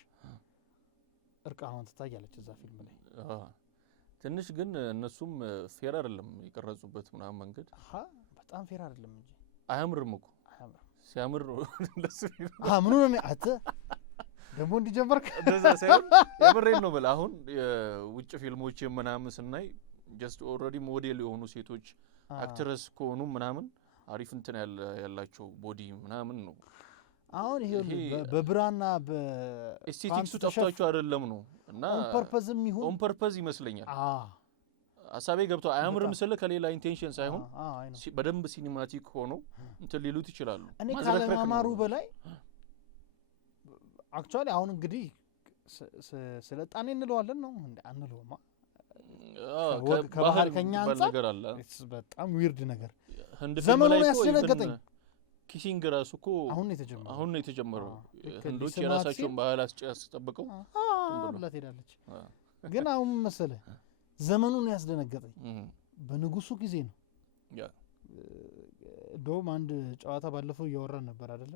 እርቃኗን ትታያለች እዛ ፊልም ላይ። ትንሽ ግን እነሱም ፌር አይደለም የቀረጹበት ምናምን መንገድ። በጣም ፌር አይደለም እንጂ አያምርም እኮ ሲያምር ነው ለሱ ምኑ ነው አተ ደግሞ እንዲጀመርክ እንደዛ ሳይሆን የምሬን ነው ብለህ አሁን የውጭ ፊልሞች ምናምን ስናይ ጀስት ኦልሬዲ ሞዴል የሆኑ ሴቶች አክትረስ ከሆኑ ምናምን አሪፍ እንትን ያላቸው ቦዲ ምናምን ነው። አሁን ይሄ በብራና በኤስቴቲክሱ ጠፍቷቸው አይደለም ነው እና ኦን ፐርፐዝ ይመስለኛል። ሀሳቤ ገብቶ አያምርም ስለ ከሌላ ኢንቴንሽን ሳይሆን በደንብ ሲኒማቲክ ሆኖ እንትን ሊሉት ይችላሉ። እኔ ካለማማሩ በላይ አክቹአሊ አሁን እንግዲህ ስለጣኔ እንለዋለን ነው እንዴ? አንለውማ። ከባህር ከኛ አንፃር በጣም ዊርድ ነገር ዘመኑን ያስደነገጠኝ ኪሲንግ ራሱ እኮ አሁን ነው የተጀመረው። ህንዶች የራሳቸውን ባህል አስጠብቀው ብላት ሄዳለች። ግን አሁን መሰለህ ዘመኑን ያስደነገጠኝ በንጉሱ ጊዜ ነው። እንደውም አንድ ጨዋታ ባለፈው እያወራን ነበር አይደለ?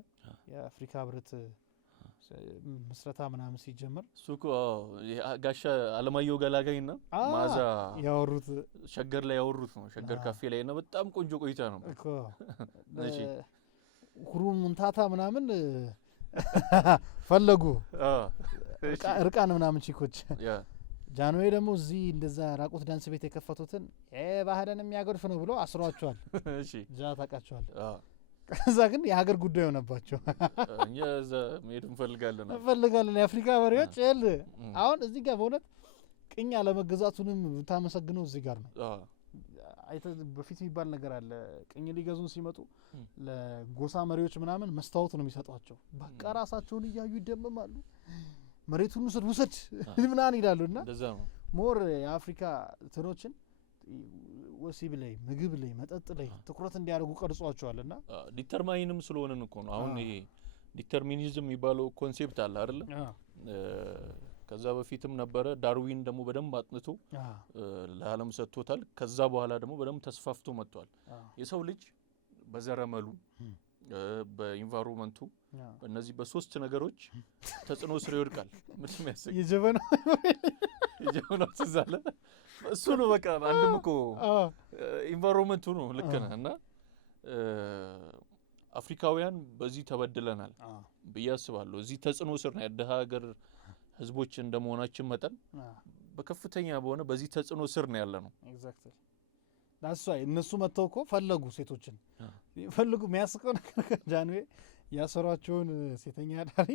የአፍሪካ ህብረት መስረታ ምናምን ሲጀመር እሱ እኮ ጋሻ አለማየሁ ገላጋይና ማዛ ያወሩት ሸገር ላይ ያወሩት ነው። ሸገር ካፌ ላይ እና በጣም ቆንጆ ቆይታ ነው እኮ። እሺ ሁሩም ሙንታታ ምናምን ፈለጉ እርቃን ምናምን ቺኮች። ጃንሆይ ደግሞ እዚህ እንደዛ ራቁት ዳንስ ቤት የከፈቱትን ባህልን የሚያጎድፍ ነው ብሎ አስሯቸዋል። እሺ ጃ ታውቃቸዋል። ከዛ ግን የሀገር ጉዳይ ሆነባቸው። እኛ እዛ መሄድ እንፈልጋለን የአፍሪካ መሪዎች ይል አሁን እዚህ ጋር በእውነት ቅኝ አለመገዛቱንም ታመሰግነው እዚህ ጋር ነው። በፊት የሚባል ነገር አለ። ቅኝ ሊገዙን ሲመጡ ለጎሳ መሪዎች ምናምን መስታወት ነው የሚሰጧቸው። በቃ ራሳቸውን እያዩ ይደመማሉ። መሬቱን ውሰድ ምናምን ይላሉና ሞር የአፍሪካ እንትኖችን ወሲብ ላይ ምግብ ላይ መጠጥ ላይ ትኩረት እንዲያደርጉ ቀርጿቸዋልና ዲተርማይንም ስለሆነን እኮ ነው። አሁን ይሄ ዲተርሚኒዝም የሚባለው ኮንሴፕት አለ አይደል? ከዛ በፊትም ነበረ። ዳርዊን ደግሞ በደንብ አጥንቶ ለዓለም ሰጥቶታል። ከዛ በኋላ ደግሞ በደንብ ተስፋፍቶ መጥቷል። የሰው ልጅ በዘረመሉ በኢንቫይሮንመንቱ በእነዚህ በሶስት ነገሮች ተጽዕኖ ስር ይወድቃል። ምንም ያስቅ የጀመነው ትዛለ እሱ ነው። በቃ አንድም እኮ ኢንቫይሮንመንቱ ነው። ልክ ነህ። እና አፍሪካውያን በዚህ ተበድለናል ብዬ አስባለሁ። እዚህ ተጽዕኖ ስር ነው ያደሃ ሀገር ህዝቦች እንደመሆናችን መጠን በከፍተኛ በሆነ በዚህ ተጽዕኖ ስር ነው ያለ ነው። ኤግዛክትሊ ዳስዋይ እነሱ መተው እኮ ፈለጉ ሴቶችን ፈለጉ። የሚያስቀው ነገር ጃንዌ ያሰሯቸውን ሴተኛ አዳሪ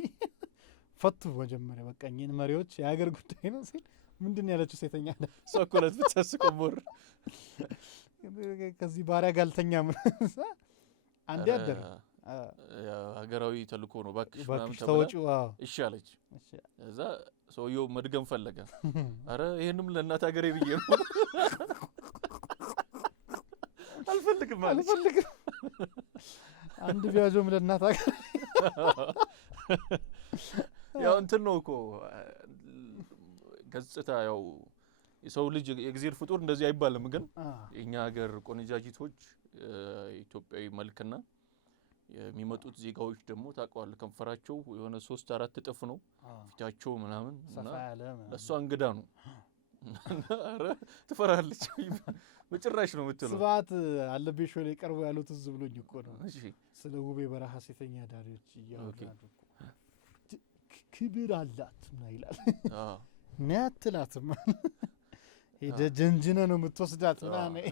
ፈቱ። መጀመሪያ በቃ እኚህን መሪዎች የሀገር ጉዳይ ነው ሲል ምንድን ያለችው ሴተኛ አዳሪ ሰኮለት ብታስቀው ሞር ከዚህ ባሪያ ጋልተኛ አንዴ አደረ ሀገራዊ ተልእኮ ነው ባክሽ ምናምን ተወጪው እሺ አለች። እዛ ሰውየው መድገም ፈለገ። አረ ይሄንም ለእናት ሀገሬ ብዬ ነው አልፈልግም አለች። አንድ ቢያጆም ለእናት ሀገር ያው እንትን ነው እኮ ገጽታ። ያው የሰው ልጅ የእግዚአብሔር ፍጡር እንደዚህ አይባልም። ግን የኛ ሀገር ቆነጃጅቶች ኢትዮጵያዊ መልክና የሚመጡት ዜጋዎች ደግሞ ታውቀዋለህ፣ ከንፈራቸው የሆነ 3-4 እጥፍ ነው ፊታቸው ምናምን እና ለእሷ እንግዳ ነው። አረ ትፈራለች በጭራሽ ነው የምትለው። ስብሐት አለብኝ ሾሌ ቀርቦ ያሉት እዝ ብሎኝ እኮ ነው ስለ ውቤ በረሃ ሴተኛ ዳሪዎች እያወራሉ። ክብር አላት ምን ይላል ናትላትም ሄደ ጀንጅነ ነው የምትወስዳት ምናምን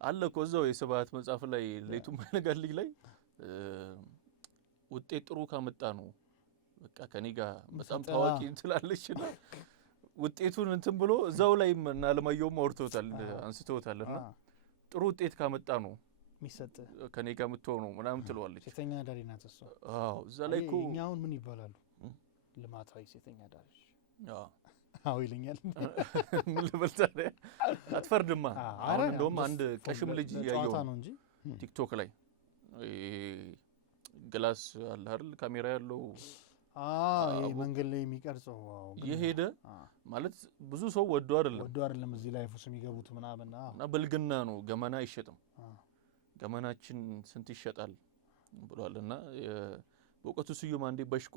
አለ እኮ እዛው የስብሐት መጽሐፍ ላይ ሌቱ ማይነጋልኝ ላይ ውጤት ጥሩ ካመጣ ነው በቃ ከኔ ጋር በጣም ታዋቂ እንትላለችና ውጤቱን እንትን ብሎ እዛው ላይ እና አለማየሁም አውርተውታል አንስተውታልና ጥሩ ውጤት ካመጣ ነው የሚሰጥ ከኔ ጋር የምትሆነው ነው ምናምን ትለዋለች። ሴተኛ ዳሪ ናት እሷ። አዎ እዛ ላይ እኮ እኛውን ምን ይባላሉ? ልማታዊ ሴተኛ ዳሪዎች። አዎ ይለኛል። ምን ልበል ታዲያ አትፈርድማ። አሁን እንደውም አንድ ቀሽም ልጅ ያየው ቲክቶክ ላይ ግላስ አለ አይደል ካሜራ ያለው መንገድ ላይ የሚቀርጸው የሄደ ማለት ብዙ ሰው ወዶ አይደለም እዚህ ላይ ፉስ የሚገቡት ምናምን እና በልግና ነው። ገመና አይሸጥም። ገመናችን ስንት ይሸጣል ብሏልና በእውቀቱ ስዩም አንዴ በሽቆ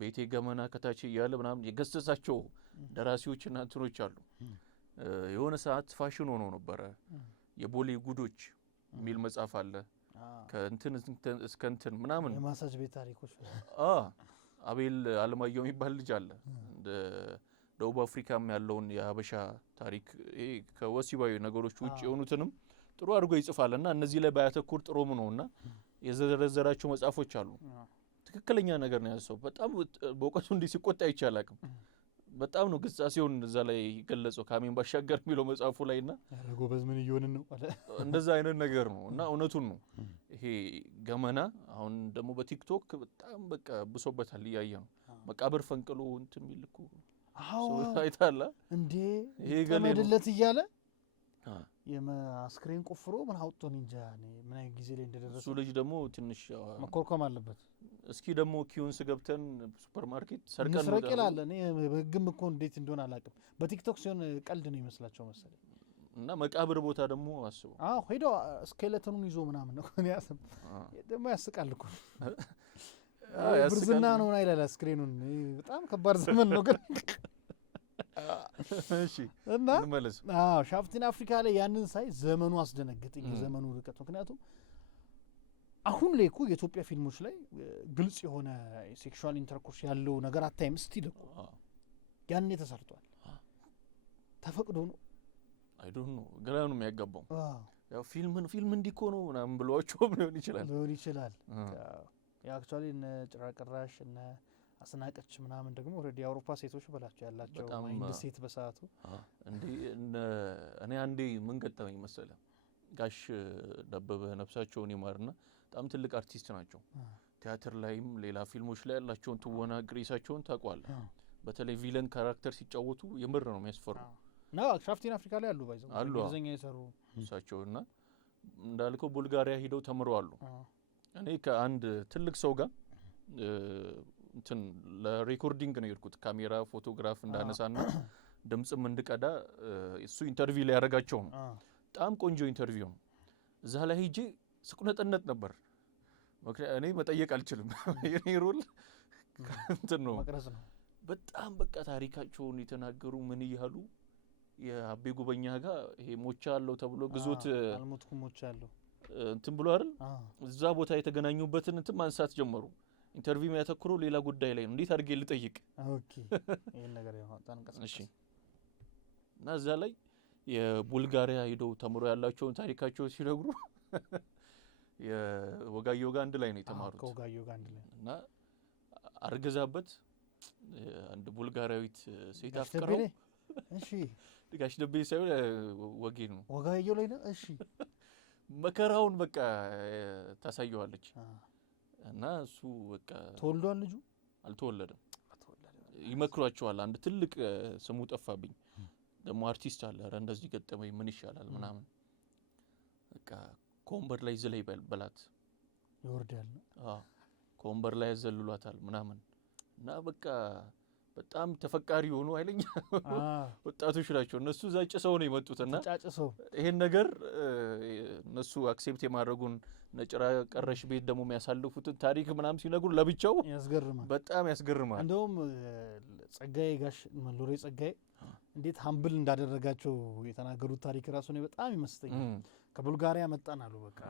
ቤቴ ገመና ከታች እያለ ምናምን የገሰጻቸው ደራሲዎችና እንትኖች አሉ። የሆነ ሰዓት ፋሽን ሆኖ ነበረ። የቦሌ ጉዶች የሚል መጽሐፍ አለ። ከእንትን እስከ እንትን ምናምን የማሳጅ ቤት ታሪኮች አቤል አለማየሁ የሚባል ልጅ አለ። እንደ ደቡብ አፍሪካም ያለውን የሀበሻ ታሪክ ይሄ ከወሲባዊ ነገሮች ውጭ የሆኑትንም ጥሩ አድርጎ ይጽፋል እና እነዚህ ላይ ባያተኩር ጥሩም ነውና የዘረዘራቸው መጽሐፎች አሉ። ትክክለኛ ነገር ነው ያሰው። በጣም በእውቀቱ እንዲህ ሲቆጣ ይቻላልም። በጣም ነው ግጻሴውን እዛ ላይ ገለጸው ካሜን ባሻገር የሚለው መጽሐፉ ላይና ጎበዝ ምን እየሆንን ነው እንደዛ አይነት ነገር ነው እና እውነቱን ነው። ይሄ ገመና አሁን ደግሞ በቲክቶክ በጣም በቃ ብሶበታል። እያየ ነው መቃብር ፈንቅሎ እንትን የሚል እኮ አይታላ እንዴ ይሄ ገመድለት እያለ የማስክሬን ቆፍሮ ምን አውጥቶን እንጃ ምን አይነት ጊዜ ላይ እንደደረሰ። እሱ ልጅ ደግሞ ትንሽ መኮርኮም አለበት። እስኪ ደግሞ ኪዩንስ ገብተን ሱፐርማርኬት ሰርቀን ነው ይላል። እኔ በግም እኮ እንዴት እንደሆነ አላውቅም። በቲክቶክ ሲሆን ቀልድ ነው ይመስላቸው መሰለኝ። እና መቃብር ቦታ ደግሞ አስቡ። ሄዶ ስኬለተኑን ይዞ ምናምን ነው እኔ ያስብ ደግሞ ያስቃል እኮ ብርዝና ነው ይላል አስክሬኑን። በጣም ከባድ ዘመን ነው ግን እሺ እና እንመለስ። ሻፍቲን አፍሪካ ላይ ያንን ሳይ ዘመኑ አስደነገጠኝ። ዘመኑ ርቀት ምክንያቱም አሁን ላይ እኮ የኢትዮጵያ ፊልሞች ላይ ግልጽ የሆነ ሴክሹዋል ኢንተርኮርስ ያለው ነገር አታይም። ስቲል እኮ ያኔ ተሰርቷል። ተፈቅዶ ነው አይ ዶንት ኖ ግራ ነው የሚያጋባው። ያው ፊልም እንዲኮ ነው ምናምን ብለዋቸው ሊሆን ይችላል። ያው አክቹአሊ እነ ጭራቅራሽ እነ አስናቀች ምናምን ደግሞ ኦልሬዲ የአውሮፓ ሴቶች በላቸው ያላቸው ማይንድ ሴት በሰዓቱ እንዴ እኔ አንዴ ምን ገጠመኝ መሰለ ጋሽ ደበበ ነፍሳቸውን ይማርና በጣም ትልቅ አርቲስት ናቸው። ቲያትር ላይም ሌላ ፊልሞች ላይ ያላቸውን ትወና ግሬሳቸውን ታውቋል። በተለይ ቪለን ካራክተር ሲጫወቱ የምር ነው የሚያስፈሩ ነው። ሻፍቲን አፍሪካ ላይ አሉ ባይዘው እንግሊዘኛ የሰሩ እሳቸውና እንዳልከው ቡልጋሪያ ሄደው ተምረዋል። እኔ ከአንድ ትልቅ ሰው ጋር እንትን ለሪኮርዲንግ ነው የሄድኩት ካሜራ ፎቶግራፍ እንዳነሳና ድምጽም እንድቀዳ እሱ ኢንተርቪው ላይ ያደረጋቸው ነው። በጣም ቆንጆ ኢንተርቪው ነው። እዛ ላይ ሄጄ ስቁነጥነት ነበር። እኔ መጠየቅ አልችልም የኔ ሮል እንትን ነው መቅረጽ ነው። በጣም በቃ ታሪካቸውን የተናገሩ ምን ይያሉ የአቤ ጉበኛ ጋር ይሄ ሞቻ አለው ተብሎ ግዞት አልሞትኩም ሞቻ አለው እንትን ብሎ አይደል እዛ ቦታ የተገናኙበትን እንትን ማንሳት ጀመሩ። ኢንተርቪው የሚያተኩረው ሌላ ጉዳይ ላይ ነው። እንዴት አድርጌ ልጠይቅ? ኦኬ ይሄን ነገር ያወጣን ቀስ እሺ። እና እዛ ላይ የቡልጋሪያ ሄደው ተምሮ ያላቸውን ታሪካቸው ሲነግሩ የወጋየሁ ጋር አንድ ላይ ነው የተማሩት። ከወጋየሁ ጋር አንድ ላይ እና አርገዛበት አንድ ቡልጋሪያዊት ሴት አፍቅረው እሺ ጋሽ ደቤ ሳይሆን ወጌ ነው ወጋየሁ ላይ ነው። እሺ መከራውን በቃ ታሳየዋለች። እና እሱ በቃ ተወልዷል ልጁ አልተወለደም። ይመክሯቸዋል። አንድ ትልቅ ስሙ ጠፋብኝ ደግሞ አርቲስት አለ። ኧረ እንደዚህ ገጠመኝ ምን ይሻላል ምናምን በቃ ከወንበር ላይ ዝለይ በላት ይወርዳል ነው። ከወንበር ላይ ያዘልሏታል ምናምን እና በቃ በጣም ተፈቃሪ ሆኑ አይለኛ ወጣቶች ናቸው እነሱ። እዛ ጭሰው ነው የመጡትና ጫጭሰው ይሄን ነገር እነሱ አክሴፕት የማድረጉን ነጭራ ቀረሽ ቤት ደግሞ የሚያሳልፉትን ታሪክ ምናምን ሲነግሩ ለብቻው ያስገርማል፣ በጣም ያስገርማል። እንደውም ጸጋዬ ጋሽ መሎሬ ጸጋዬ እንዴት ሀምብል እንዳደረጋቸው የተናገሩት ታሪክ ራሱ ነው በጣም ይመስለኛል። ከቡልጋሪያ መጣን አሉ በቃ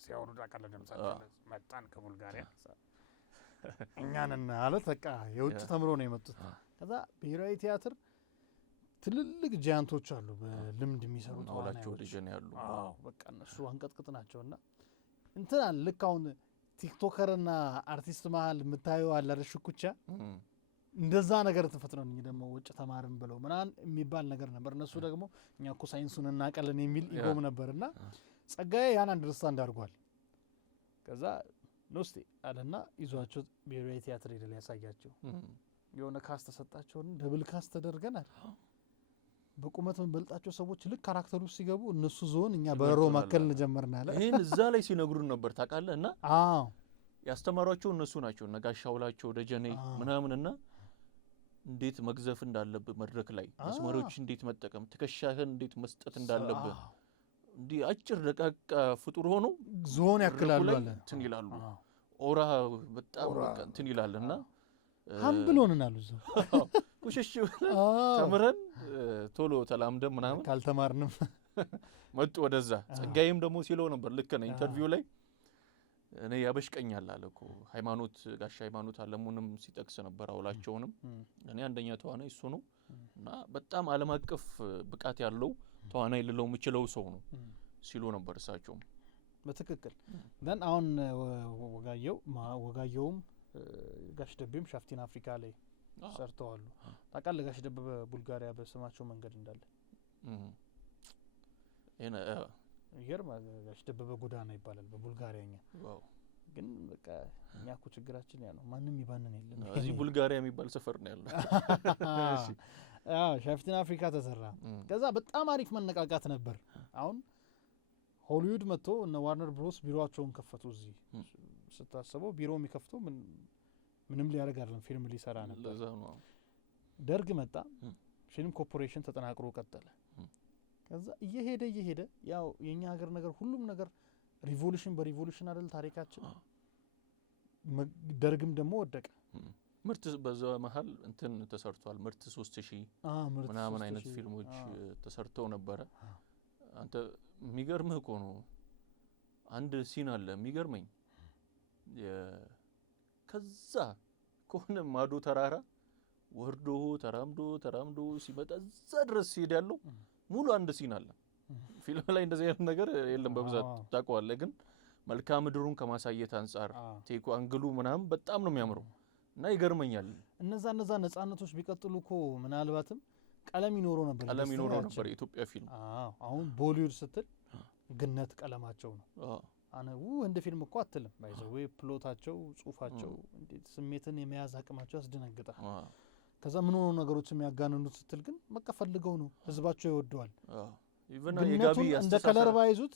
ሲያወሩ ዳቀለ ደምጻቸው መጣን ከቡልጋሪያ እኛንን አለት በቃ የውጭ ተምሮ ነው የመጡት። ከዛ ብሔራዊ ቲያትር ትልልቅ ጃያንቶች አሉ በልምድ የሚሰሩ ተዋናዮች ልጅን ያሉ በቃ እነሱ አንቀጥቅጥ ናቸውና እንትና ልክ አሁን ቲክቶከርና አርቲስት መሀል የምታየው አለ አይደል ሽኩቻ እንደዛ ነገር ተፈጥሮ ነው ደግሞ ውጭ ተማርም ብለው ምናን የሚባል ነገር ነበር። እነሱ ደግሞ እኛ እኮ ሳይንሱን እናቀለን የሚል ኢጎም ነበርና ጸጋዬ ያን አንደርስታንድ አድርጓል። ከዛ ኖስቲ አለና ይዟቸው ብሔራዊ ቲያትር ሄደል ያሳያቸው የሆነ ካስት ተሰጣቸውን ደብል ካስት ተደርገናል። በቁመት መንበልጣቸው ሰዎች ልክ ካራክተሩ ሲገቡ እነሱ ዞን እኛ በሮ ማከል ጀመርናል። ይሄን እዛ ላይ ሲነግሩን ነበር ታውቃለህ። እና ያስተማሯቸው እነሱ ናቸው እና ጋሻውላቸው ደጀኔ ምናምንና እንዴት መግዘፍ እንዳለብህ መድረክ ላይ መስመሮች እንዴት መጠቀም ትከሻህን እንዴት መስጠት እንዳለብህ እንዲ አጭር ደቃቃ ፍጡር ሆኖ ዞን ያክላሉ አለ እንትን ይላሉ። ኦራ በጣም እንትን ይላልና ሀምብሎንናሉ ዘው ኩሽሽ ተምረን ቶሎ ተላምደን ምናምን ካልተማርንም መጡ ወደዛ። ጸጋዬም ደግሞ ሲለው ነበር ልክ ነው ኢንተርቪው ላይ እኔ ያበሽቀኛል አለ እኮ ሃይማኖት ጋሽ ሃይማኖት አለሙንም ሲጠቅስ ነበር አውላቸውንም እኔ አንደኛ ተዋናይ እሱ ነው እና በጣም ዓለም አቀፍ ብቃት ያለው ተዋናይ ልለው የምችለው ሰው ነው ሲሉ ነበር እሳቸውም በትክክል። ደን አሁን ወጋየሁም ጋሽ ደቤም ሻፍቲን አፍሪካ ላይ ሰርተዋሉ። ታውቃለህ ጋሽ ደቤ በቡልጋሪያ በስማቸው መንገድ እንዳለ ይገርማ ጋሽ ደበበ ጎዳና ይባላል በቡልጋሪያኛ። ግን በቃ እኛ እኮ ችግራችን ያ ነው ማንም ይባንን የለም። እዚህ ቡልጋሪያ የሚባል ሰፈር ነው ያለው። እሺ ሻፍቲን አፍሪካ ተሰራ። ከዛ በጣም አሪፍ መነቃቃት ነበር። አሁን ሆሊውድ መጥቶ እነ ዋርነር ብሮስ ቢሮአቸውን ከፈቱ። እዚህ ስታስበው ቢሮ የሚከፍተው ምንም ሊያደርግ አይደለም ፊልም ሊሰራ ነበር። ደርግ መጣ፣ ፊልም ኮርፖሬሽን ተጠናክሮ ቀጠለ። ከዛ እየሄደ ያው የኛ ሀገር ነገር ሁሉም ነገር ሪቮሉሽን በሪቮሉሽን አይደል ታሪካችን። ደርግም ደግሞ ወደቀ። ምርት በዛ መሀል እንትን ተሰርቷል። ምርት 3000 ምናምን አይነት ፊልሞች ተሰርተው ነበረ። አንተ የሚገርምህ እኮ ነው አንድ ሲን አለ የሚገርመኝ ከዛ ከሆነ ማዶ ተራራ ወርዶ ተራምዶ ሲመጣ እዛ ድረስ ሲሄድ ያለው ሙሉ አንድ ሲን አለ። ፊልም ላይ እንደዚህ አይነት ነገር የለም በብዛት ታውቀዋለህ። ግን መልክዓ ምድሩን ከማሳየት አንጻር ቴኩ አንግሉ ምናምን በጣም ነው የሚያምረው እና ይገርመኛል እነዛ ነጻነቶች ቢቀጥሉ እኮ ምናልባትም ቀለም ይኖረው ነበር የኢትዮጵያ ፊልም። አሁን ቦሊውድ ስትል ግነት ቀለማቸው ነው። እንደ ፊልም እኮ አትልም ባይዘው ፕሎታቸው ጽሁፋቸው እንዴት ስሜትን የመያዝ አቅማቸው ያስደነግጣል። ከዛ ምን ሆኖ ነገሮች የሚያጋንኑት ስትል ግን በቃ ፈልገው ነው ህዝባቸው ይወደዋል። ኢቭን የጋቢ እንደ ከለር ባይዙት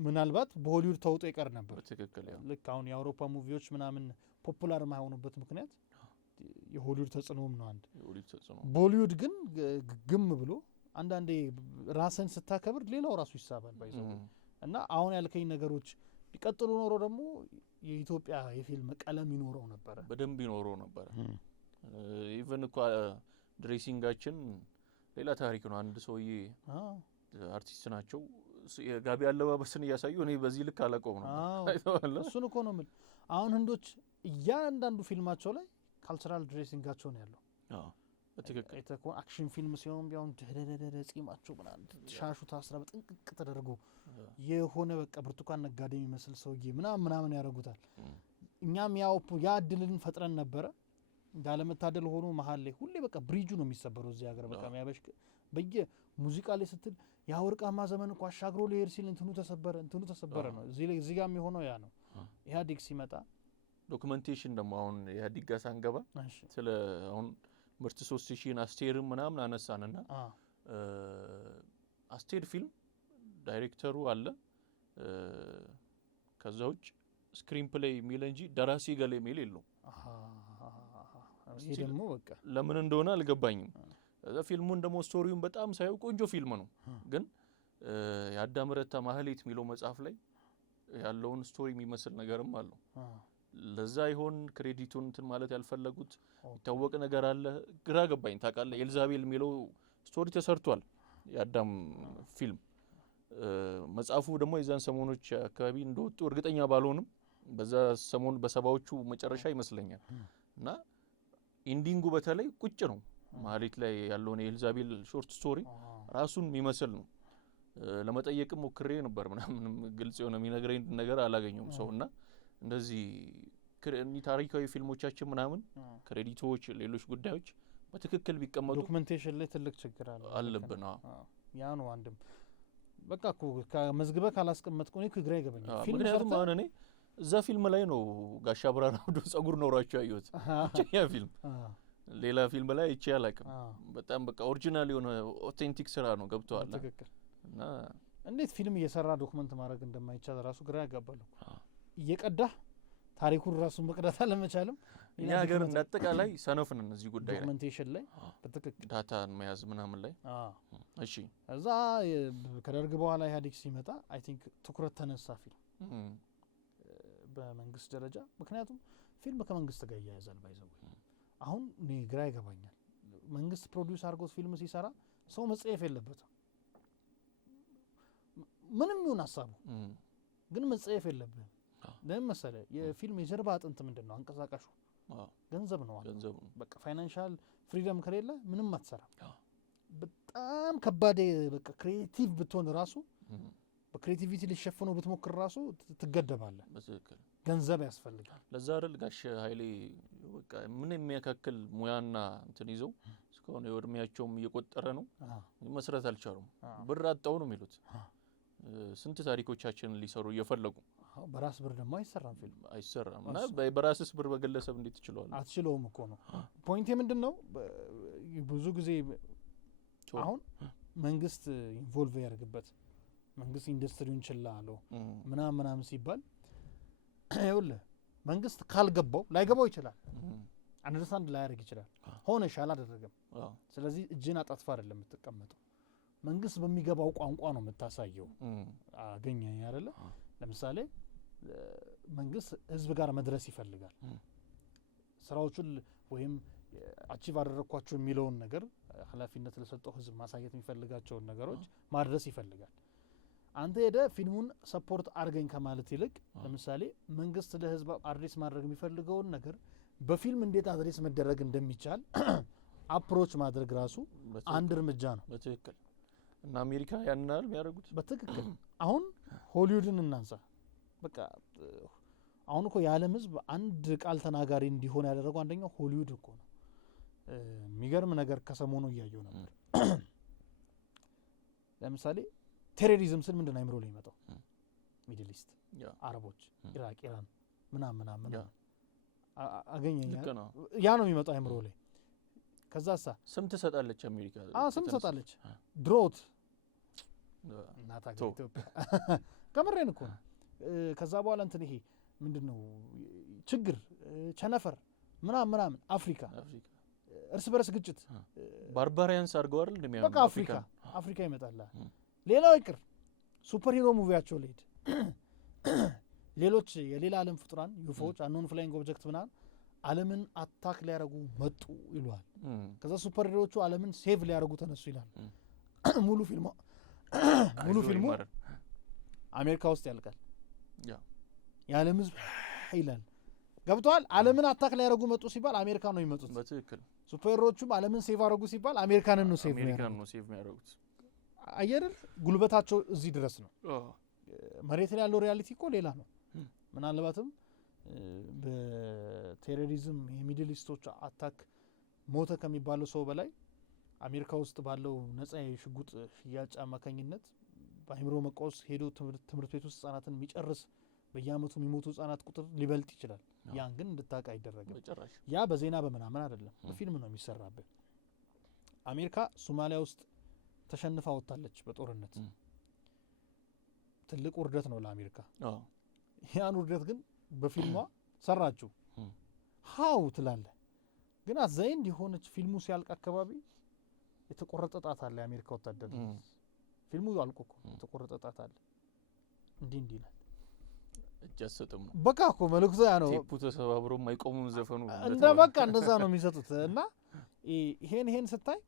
ምናልባት በሆሊውድ ተውጦ ይቀር ነበር። ትክክል። ልክ አሁን የአውሮፓ ሙቪዎች ምናምን ፖፑላር ማይሆኑበት ምክንያት የሆሊውድ ተጽዕኖም ነው አንድ። ቦሊውድ ግን ግም ብሎ አንዳንዴ ራስን ስታከብር ሌላው ራሱ ይሳባል ባይዘው እና አሁን ያልከኝ ነገሮች ቢቀጥሉ ኖሮ ደግሞ የኢትዮጵያ የፊልም ቀለም ይኖረው ነበር፣ በደንብ ይኖረው ነበር። ኢቭን እኮ ድሬሲንጋችን ሌላ ታሪክ ነው። አንድ ሰውዬ አርቲስት ናቸው የጋቢ አለባበስን እያሳዩ እኔ በዚህ ልክ አላቆም ነው እሱን እኮ ነው የምልህ። አሁን ህንዶች እያንዳንዱ ፊልማቸው ላይ ካልቸራል ድሬሲንጋቸው ነው ያለው። በትክክል የተኮን አክሽን ፊልም ሲሆን ቢያውን ደደደደ ጺማቸው ምናምን ሻሹ ታስራ በጥንቅቅ ተደርጎ የሆነ በቃ ብርቱካን ነጋዴ የሚመስል ሰውዬ ምናምን ያደርጉታል። እኛም ያ እድልን ፈጥረን ነበረ። እንዳለመታደል ሆኖ መሀል ላይ ሁሌ በቃ ብሪጁ ነው የሚሰበረው እዚህ ሀገር። በቃ የሚያበሽቅ በየሙዚቃ ላይ ስትል ያ ወርቃማ ዘመን እኮ አሻግሮ ሊሄድ ሲል እንትኑ ተሰበረ ነው። እዚህ ጋር የሚሆነው ያ ነው። ኢህአዴግ ሲመጣ ዶክመንቴሽን ደግሞ አሁን ኢህአዴግ ጋር ሳንገባ ስለ አሁን ምርት 3000 አስቴርም ምናምን አነሳንና አስቴር ፊልም ዳይሬክተሩ አለ ከዛ ውጭ ስክሪን ፕሌይ የሚል እንጂ ደራሲ ገሌ የሚል የለው። ይሄ ደግሞ በቃ ለምን እንደሆነ አልገባኝም። ከዛ ፊልሙን ደግሞ ስቶሪውን በጣም ሳይው ቆንጆ ፊልም ነው፣ ግን የአዳም ረታ ማህሌት የሚለው መጽሐፍ ላይ ያለውን ስቶሪ የሚመስል ነገርም አለው። ለዛ ይሆን ክሬዲቱን እንትን ማለት ያልፈለጉት ይታወቅ ነገር አለ። ግራ ገባኝ። ታውቃለህ ኤልዛቤል የሚለው ስቶሪ ተሰርቷል የአዳም ፊልም። መጽሐፉ ደግሞ የዛን ሰሞኖች አካባቢ እንደወጡ እርግጠኛ ባልሆንም በዛ ሰሞን በሰባዎቹ መጨረሻ ይመስለኛል። እና ኢንዲንጉ በተለይ ቁጭ ነው ማህሌት ላይ ያለውን የኤልዛቤል ሾርት ስቶሪ ራሱን የሚመስል ነው። ለመጠየቅም ሞክሬ ነበር ምናምን ግልጽ የሆነ የሚነግረኝ ነገር አላገኘውም ሰውና እንደዚህ ታሪካዊ ፊልሞቻችን ምናምን ክሬዲቶች፣ ሌሎች ጉዳዮች በትክክል ቢቀመጡ ዶክመንቴሽን ላይ ትልቅ ችግር አለብን። ያ ነው አንድም በቃ እኮ ከመዝግበህ ካላስቀመጥኩ እኔ ግራ ይገባኛል። ምክንያቱም አሁን እኔ እዛ ፊልም ላይ ነው ጋሻ ብርሃኑ ጸጉር ኖሯቸው ያየሁት ብቸኛ ፊልም። ሌላ ፊልም ላይ አይቼ አላውቅም። በጣም በቃ ኦሪጂናል የሆነ ኦቴንቲክ ስራ ነው። ገብቶሃል? እና እንዴት ፊልም እየሰራ ዶክመንት ማድረግ እንደማይቻል ራሱ ግራ ያጋባል። እየቀዳህ ታሪኩን ራሱን መቅዳት አለመቻልም። እኛ ሀገር እንዳጠቃላይ ሰነፍ ነን እዚህ ጉዳይ ላይ ዶክመንቴሽን ላይ በትክክል ዳታን መያዝ ምናምን ላይ። እሺ እዛ ከደርግ በኋላ ኢህአዴግ ሲመጣ አይ ቲንክ ትኩረት ተነሳ ፊልም በመንግስት ደረጃ። ምክንያቱም ፊልም ከመንግስት ጋር እያያዛል ባይዘው። አሁን እኔ ግራ ይገባኛል። መንግስት ፕሮዲውስ አድርጎት ፊልም ሲሰራ ሰው መጸየፍ የለበትም። ምንም ይሁን ሀሳቡ ግን መጸየፍ የለብህም። ለምን መሰለህ? የፊልም የጀርባ አጥንት ምንድን ነው? አንቀሳቃሹ ገንዘብ ነው። በቃ ፋይናንሻል ፍሪደም ከሌለ ምንም አትሰራም። በጣም ከባድ በቃ ክሬቲቭ ብትሆን ራሱ በክሬቲቪቲ ሊሸፍነው ብትሞክር ራሱ ትገደባለህ። በትክክል ገንዘብ ያስፈልጋል። ለዛ አይደል ጋሽ ኃይሌ በቃ ምን የሚያካክል ሙያና እንትን ይዘው እስካሁን የእድሜያቸውም እየቆጠረ ነው መስራት አልቻሉም። ብር አጣው ነው የሚሉት። ስንት ታሪኮቻችንን ሊሰሩ እየፈለጉ በራስ ብር ደግሞ አይሰራም ፊልም አይሰራም። እና በራስስ ብር በግለሰብ እንዴት ትችላለህ? አትችለውም እኮ ነው ፖይንቴ። ምንድነው ብዙ ጊዜ አሁን መንግስት ኢንቮልቭ ያደርግበት መንግስት ኢንዱስትሪውን ችላ አለው ምናምን ሲባል ይኸውልህ መንግስት ካልገባው ላይገባው ይችላል። አንደርስታንድ ላያደርግ ይችላል። ሆነሽ አላደረገም። ስለዚህ እጅን አጣጥፋ አይደለም የምትቀመጠው። መንግስት በሚገባው ቋንቋ ነው የምታሳየው። አገኘኝ አይደለ? ለምሳሌ መንግስት ህዝብ ጋር መድረስ ይፈልጋል። ስራዎቹን ወይም አቺቭ አደረኳቸው የሚለውን ነገር ኃላፊነት ለሰጠው ህዝብ ማሳየት የሚፈልጋቸውን ነገሮች ማድረስ ይፈልጋል። አንተ ሄደ ፊልሙን ሰፖርት አድርገኝ ከማለት ይልቅ ለምሳሌ መንግስት ለህዝብ አድሬስ ማድረግ የሚፈልገውን ነገር በፊልም እንዴት አድሬስ መደረግ እንደሚቻል አፕሮች ማድረግ ራሱ አንድ እርምጃ ነው። በትክክል እና አሜሪካ ያንናል የሚያደርጉት በትክክል። አሁን ሆሊውድን እናንሳ። በቃ አሁን እኮ የዓለም ህዝብ አንድ ቃል ተናጋሪ እንዲሆን ያደረገው አንደኛው ሆሊውድ እኮ ነው። የሚገርም ነገር ከሰሞኑ እያየው ነበር። ለምሳሌ ቴሮሪዝም ስል ምንድን ነው አይምሮ ላይ የሚመጣው? ሚድል ኢስት፣ አረቦች፣ ኢራቅ፣ ኢራን ምናምን አገኘኛ ያ ነው የሚመጣው አይምሮ ላይ። ከዛሳ ስም ትሰጣለች አሜሪካ። ስም ትሰጣለች። ድሮት እናታ ኢትዮጵያ ከምሬን እኮ ነው። ከዛ በኋላ እንትን ይሄ ምንድነው ችግር ቸነፈር ምናምን አፍሪካ እርስ በርስ ግጭት ባርባሪያንስ አድርገው አይደል እንደሚያው በቃ አፍሪካ ይመጣል። ሌላው ይቅር ሱፐር ሂሮ ሙቪያቸው ላይ ሌሎች የሌላ ዓለም ፍጡራን ዩፎዎች አንኖን ፍላይንግ ኦብጀክት ምናምን ዓለምን አታክ ሊያረጉ መጡ ይሏል። ከዛ ሱፐር ሂሮዎቹ ዓለምን ሴቭ ሊያረጉ ተነሱ ይላል። ሙሉ ፊልሙ አሜሪካ ውስጥ ያልቃል። የዓለም ህዝብ ይላል። ገብቷል። ዓለምን አታክ ሊያረጉ መጡ ሲባል አሜሪካ ነው የሚመጡት በትክክል። ሱፐር ሂሮዎቹም ዓለምን ሴቭ አረጉ ሲባል አሜሪካንን ነው ሴቭ የሚያረጉት። አየር ጉልበታቸው እዚህ ድረስ ነው። መሬት ላይ ያለው ሪያሊቲ እኮ ሌላ ነው። ምናልባትም በቴሮሪዝም የሚድል ኢስቶች አታክ ሞተ ከሚባለው ሰው በላይ አሜሪካ ውስጥ ባለው ነጻ የሽጉጥ ሽያጭ አማካኝነት በአይምሮ መቃወስ ሄዶ ትምህርት ቤት ውስጥ ህጻናትን የሚጨርስ በየአመቱ የሚሞቱ ህጻናት ቁጥር ሊበልጥ ይችላል። ያን ግን እንድታውቅ አይደረግም። ያ በዜና በምናምን አይደለም፣ በፊልም ነው የሚሰራበት። አሜሪካ ሶማሊያ ውስጥ ተሸንፋ ወጣለች በጦርነት። ትልቅ ውርደት ነው ለአሜሪካ። ያን ውርደት ግን በፊልሟ ሰራችው። ሃው ትላለህ ግን አዛይ እንዲሆነች ፊልሙ ሲያልቅ አካባቢ የተቆረጠ ጣት አለ። የአሜሪካ ወታደር ፊልሙ አልቆ እኮ የተቆረጠ ጣት አለ። እንዲህ ይላል። እጃሰጥም ነው በቃ እኮ መልእክቱ ያ ነው። ቴፑ ተሰባብሮ ማይቆሙን ዘፈኑ በቃ እንደዛ ነው የሚሰጡት። እና ይሄን ስታይ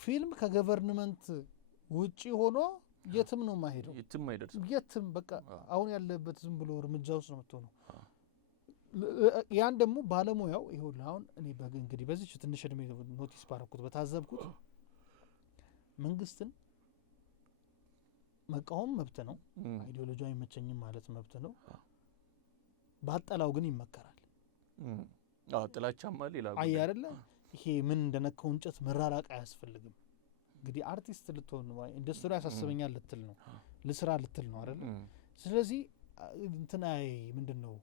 ፊልም ከገቨርንመንት ውጪ ሆኖ የትም ነው ማሄደው፣ የትም አይደርስም። የትም በቃ አሁን ያለበት ዝም ብሎ እርምጃ ውስጥ ነው የምትሆነው። ያን ደግሞ ባለሙያው ይሁን አሁን እኔ እንግዲህ በዚህ ትንሽ እድሜ ኖቲስ ባረኩት በታዘብኩት መንግስትን መቃወም መብት ነው። አይዲዮሎጂ አይመቸኝም ማለት መብት ነው። ባጠላው ግን ይመከራል። ጥላቻማ ሌላ አይ አይደለ ይሄ ምን እንደነካው እንጨት መራራቅ አያስፈልግም። እንግዲህ አርቲስት ልትሆን ነው ኢንዱስትሪ ያሳስበኛል ልትል ነው ልስራ ልትል ነው አይደል? ስለዚህ እንትናይ ምንድነው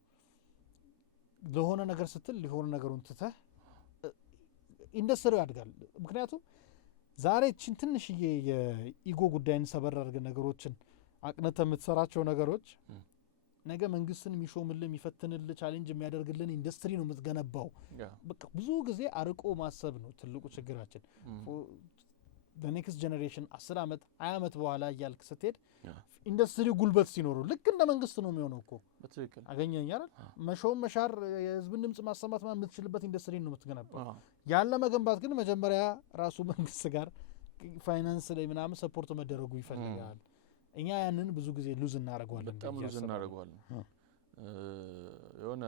ለሆነ ነገር ስትል ሊሆነ ነገሩን ትተህ ኢንዱስትሪው ያድጋል። ምክንያቱም ዛሬ እቺን ትንሽዬ የኢጎ ጉዳይን ሰበር አድርገን ነገሮችን አቅነተ የምትሰራቸው ነገሮች ነገ መንግስትን የሚሾምልን የሚፈትንልን ቻሌንጅ የሚያደርግልን ኢንዱስትሪ ነው የምትገነባው። በቃ ብዙ ጊዜ አርቆ ማሰብ ነው ትልቁ ችግራችን። በኔክስት ጀነሬሽን 10 ዓመት 20 ዓመት በኋላ እያልክ ስትሄድ ኢንዱስትሪው ጉልበት ሲኖሩ ልክ እንደ መንግስት ነው የሚሆነው እኮ በትክክል አገኘኝ አይደል? መሾም መሻር የህዝብን ድምጽ ማሰማት የምትችልበት ኢንዱስትሪ ነው የምትገነባው። ያለ መገንባት ግን መጀመሪያ ራሱ መንግስት ጋር ፋይናንስ ላይ ምናምን ሰፖርት መደረጉ ይፈልጋል። እኛ ያንን ብዙ ጊዜ ሉዝ እናደርገዋለን። በጣም ሉዝ እናደርገዋለን። የሆነ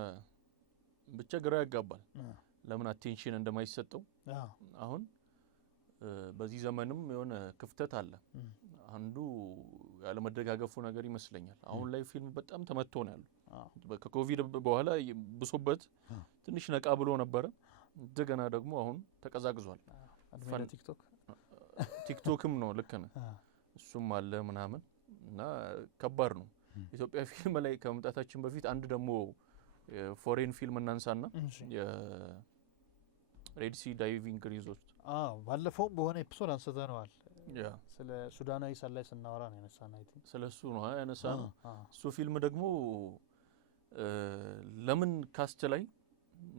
ብቻ ግራ ያጋባል ለምን አቴንሽን እንደማይሰጠው። አሁን በዚህ ዘመንም የሆነ ክፍተት አለ። አንዱ ያለ መደጋገፉ ነገር ይመስለኛል። አሁን ላይ ፊልም በጣም ተመቶ ነው ያለው። ከኮቪድ በኋላ ብሶበት ትንሽ ነቃ ብሎ ነበረ። እንደገና ደግሞ አሁን ተቀዛቅዟል። ቲክቶክም ነው ልክ ነህ፣ እሱም አለ ምናምን እና ከባድ ነው። ኢትዮጵያ ፊልም ላይ ከመምጣታችን በፊት አንድ ደግሞ ፎሬን ፊልም እናንሳና የሬድ ሲ ዳይቪንግ ሪዞርት ባለፈው በሆነ ኤፒሶድ አንስተነዋል። ስለ ሱዳናዊ ሰላይ ስናወራ ነው ያነሳነው። አይ ቲንክ ስለሱ ነው ያነሳነው። እሱ ፊልም ደግሞ ለምን ካስት ላይ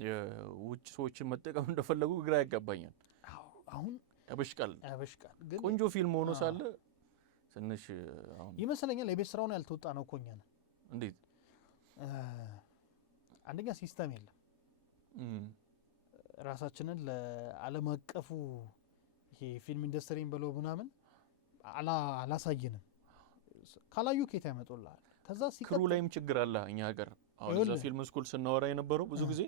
የውጭ ሰዎችን መጠቀም እንደፈለጉ ግራ ያጋባኛል። አሁን ያበሽቃል ግን ቆንጆ ፊልም ሆኖ ሳለ ትንሽ አሁን ይመስለኛል የቤት ስራውን ያልተወጣ ነው እኮ እኛ ነን። እንዴት? አንደኛ ሲስተም የለም። ራሳችንን ለዓለም አቀፉ ይሄ ፊልም ኢንዱስትሪን ብለው ምናምን አላሳየንም። ካላዩ ከየት ያመጡልሃል? ከዛ ክሩ ላይም ችግር አለ እኛ ሀገር። አሁን እዛ ፊልም ስኩል ስናወራ የነበረው ብዙ ጊዜ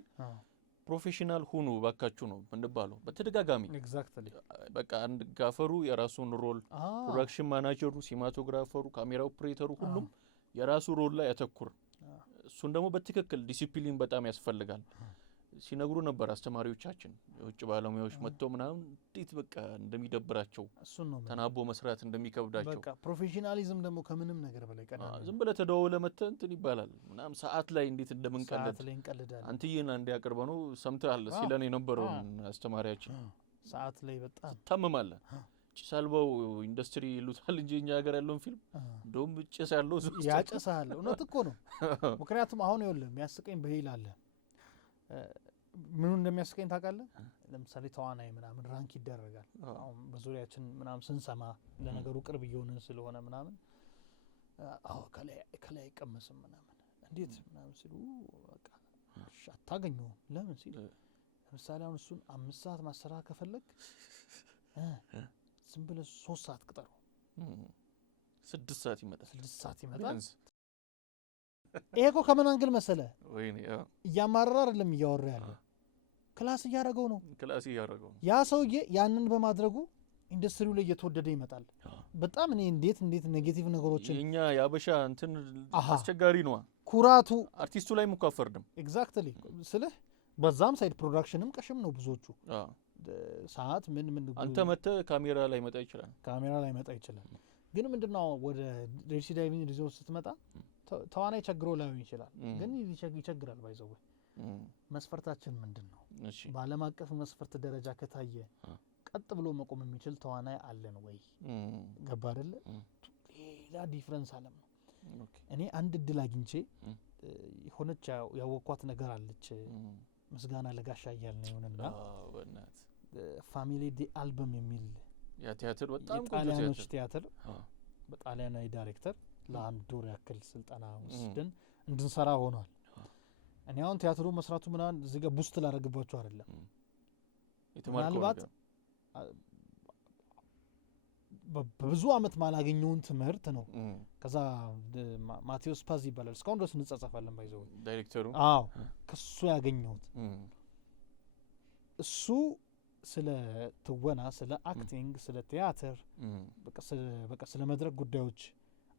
ፕሮፌሽናል ሁኑ ባካችሁ ነው እንባለው በተደጋጋሚ። ኤግዛክትሊ በቃ አንድ ጋፈሩ የራሱን ሮል፣ ፕሮዳክሽን ማናጀሩ፣ ሲማቶግራፈሩ፣ ካሜራ ኦፕሬተሩ ሁሉም የራሱ ሮል ላይ ያተኩር። እሱ እሱን ደግሞ በትክክል ዲሲፕሊን በጣም ያስፈልጋል ሲነግሩ ነበር አስተማሪዎቻችን የውጭ ባለሙያዎች መጥተው ምናምን እንዴት በቃ እንደሚደብራቸው ተናቦ መስራት እንደሚከብዳቸው በቃ ፕሮፌሽናሊዝም ደግሞ ከምንም ነገር በላይ ቀዳሚ ዝም ብለህ ተደዋውለህ መተህ እንትን ይባላል ምናምን ሰዓት ላይ እንዴት እንደምንቀልድ ሰዓት ላይ እንቀልዳለን አንተዬና እንዲያቀርበ ነው ሰምተሃል ሲለን የነበረውን አስተማሪያችን ሰዓት ላይ በጣም ታመማለህ ጭሳልባው ኢንዱስትሪ ይሉታል እንጂ እኛ ሀገር ያለውን ፊልም እንደውም ጭስ ያለው ያጨሳል እውነት እኮ ነው ምክንያቱም አሁን ይኸውልህ የሚያስቀኝ በሂል አለ ምኑ እንደሚያስቀኝ ታውቃለህ ለምሳሌ ተዋናይ ምናምን ራንክ ይደረጋል አሁን በዙሪያችን ምናምን ስንሰማ ለነገሩ ቅርብ እየሆንን ስለሆነ ምናምን አዎ ከላይ አይቀመስም ምናምን እንዴት ምናምን ሲሉ በቃ አታገኘውም ለምን ሲል ለምሳሌ አሁን እሱን 5 ሰዓት ማሰራት ከፈለግ ዝም ብለህ 3 ሰዓት ቅጠሩ 6 ሰዓት ይመጣል ይሄ እኮ ከምን አንግል መሰለ እያማረረ አይደለም እያወራ ያለው ክላስ እያደረገው ነው ያ ሰውዬ ያንን በማድረጉ ኢንዱስትሪው ላይ እየተወደደ ይመጣል በጣም እኔ እንዴት ኔጌቲቭ ነገሮችን የኛ ያበሻ እንትን አስቸጋሪ ነው ኩራቱ አርቲስቱ ላይ ሙካፈርድም ኤግዛክትሊ ስልህ በዛም ሳይድ ፕሮዳክሽንም ቀሽም ነው ብዙዎቹ ሰዓት ምን አንተ መተህ ካሜራ ላይ መጣ ይችላል ግን ምንድነው ወደ ሬሲ ዳይቪንግ ሪዞርት ስትመጣ ተዋናይ ቸግሮ ላይሆን ይችላል ግን ይቸግራል ባይዘው መስፈርታችን ምንድነው በዓለም አቀፍ መስፈርት ደረጃ ከታየ ቀጥ ብሎ መቆም የሚችል ተዋናይ አለን ወይ ገባ አይደለ ሌላ ዲፈረንስ አለም ነው እኔ አንድ እድል አግኝቼ ሆነች ያወቋት ነገር አለች ምስጋና ለጋሻ ያያል ነው እና ፋሚሊ ዲ አልበም የሚል ያ ቲያትር በጣም ጣሊያኖች ቲያትር በጣሊያናዊ ዳይሬክተር ለአንድ ወር ያክል ስልጠና ወስደን እንድንሰራ ሆኗል እኔ አሁን ቲያትሩ መስራቱ ምናምን እዚህ ጋር ቡስት ላደርግባችሁ አይደለም ምናልባት በብዙ አመት ማላገኘውን ትምህርት ነው ከዛ ማቴዎስ ፓዝ ይባላል እስካሁን ድረስ እንጻጻፋለን ባይዘው ዳይሬክተሩ አዎ ከሱ ያገኘሁት እሱ ስለ ትወና ስለ አክቲንግ ስለ ቲያትር በቃ ስለ መድረክ ጉዳዮች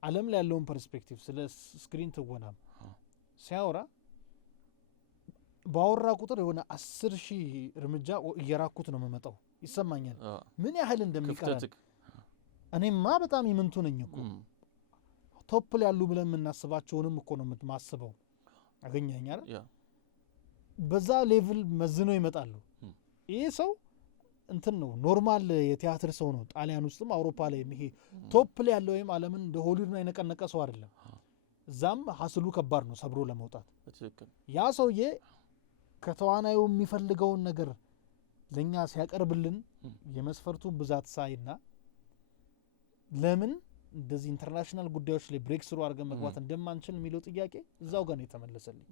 ዓለም ላይ ያለውን ፐርስፔክቲቭ ስለ ስክሪን ትወና ሲያወራ ባወራ ቁጥር የሆነ 10,000 እርምጃ እየራኩት ነው መመጣው ይሰማኛል ምን ያህል እንደሚቀር እኔማ በጣም ይምንቱ ነኝ እኮ ቶፕ ላይ ያሉ ብለን እናስባቸውንም እኮ ነው የምትማስበው አገኘኸኝ አይደል በዛ ሌቭል መዝነው ይመጣሉ ይሄ ሰው እንትን ነው ኖርማል የቲያትር ሰው ነው ጣሊያን ውስጥም አውሮፓ ላይ ይሄ ቶፕ ላይ ያለው ወይም ዓለምን እንደ ሆሊውድ ላይ ነቀነቀ ሰው አይደለም እዛም ሐስሉ ከባድ ነው ሰብሮ ለመውጣት ያ ሰውዬ ከተዋናዩ የሚፈልገውን ነገር ለኛ ሲያቀርብልን የመስፈርቱን ብዛት ሳይና ለምን እንደዚህ ኢንተርናሽናል ጉዳዮች ላይ ብሬክ ስሩ አድርገን መግባት እንደማንችል የሚለው ጥያቄ እዛው ጋር ነው የተመለሰልኝ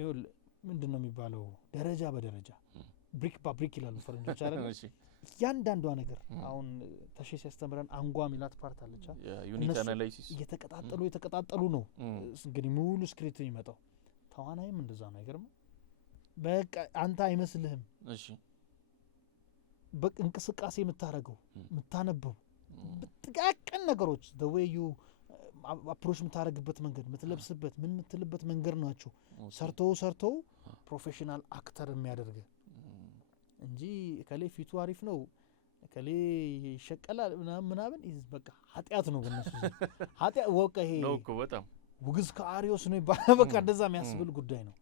ይሁን ምንድነው የሚባለው ደረጃ በደረጃ ብሪክ ባብሪክ ይላሉ ፈረንጆች አይደል ያንዳንዷ ነገር አሁን ተሸሽ ያስተምረን አንጓ ሚላት ፓርት አለች ዩኒት አናላይሲስ እየተቀጣጠሉ ነው እንግዲህ ሙሉ ስክሪፕት የሚመጣው ተዋናይም እንደዛ ነገር ነው በቃ አንተ አይመስልህም እሺ በቃ እንቅስቃሴ የምታረገው የምታነበው በጥቃቅን ነገሮች the way you approach የምታረግበት መንገድ የምትለብስበት ምን የምትልበት መንገድ ናቸው ሰርተው ፕሮፌሽናል አክተር የሚያደርግ እንጂ ከሌ ፊቱ አሪፍ ነው ከሌ ይሸቀላል ምናምን በቃ ኃጢያት ነው በእነሱ ኃጢያት ወቀ ይሄ ነው እኮ በጣም ውግዝ ከአሪዮስ ነው ይባላል በቃ እንደዛ የሚያስብል ጉዳይ ነው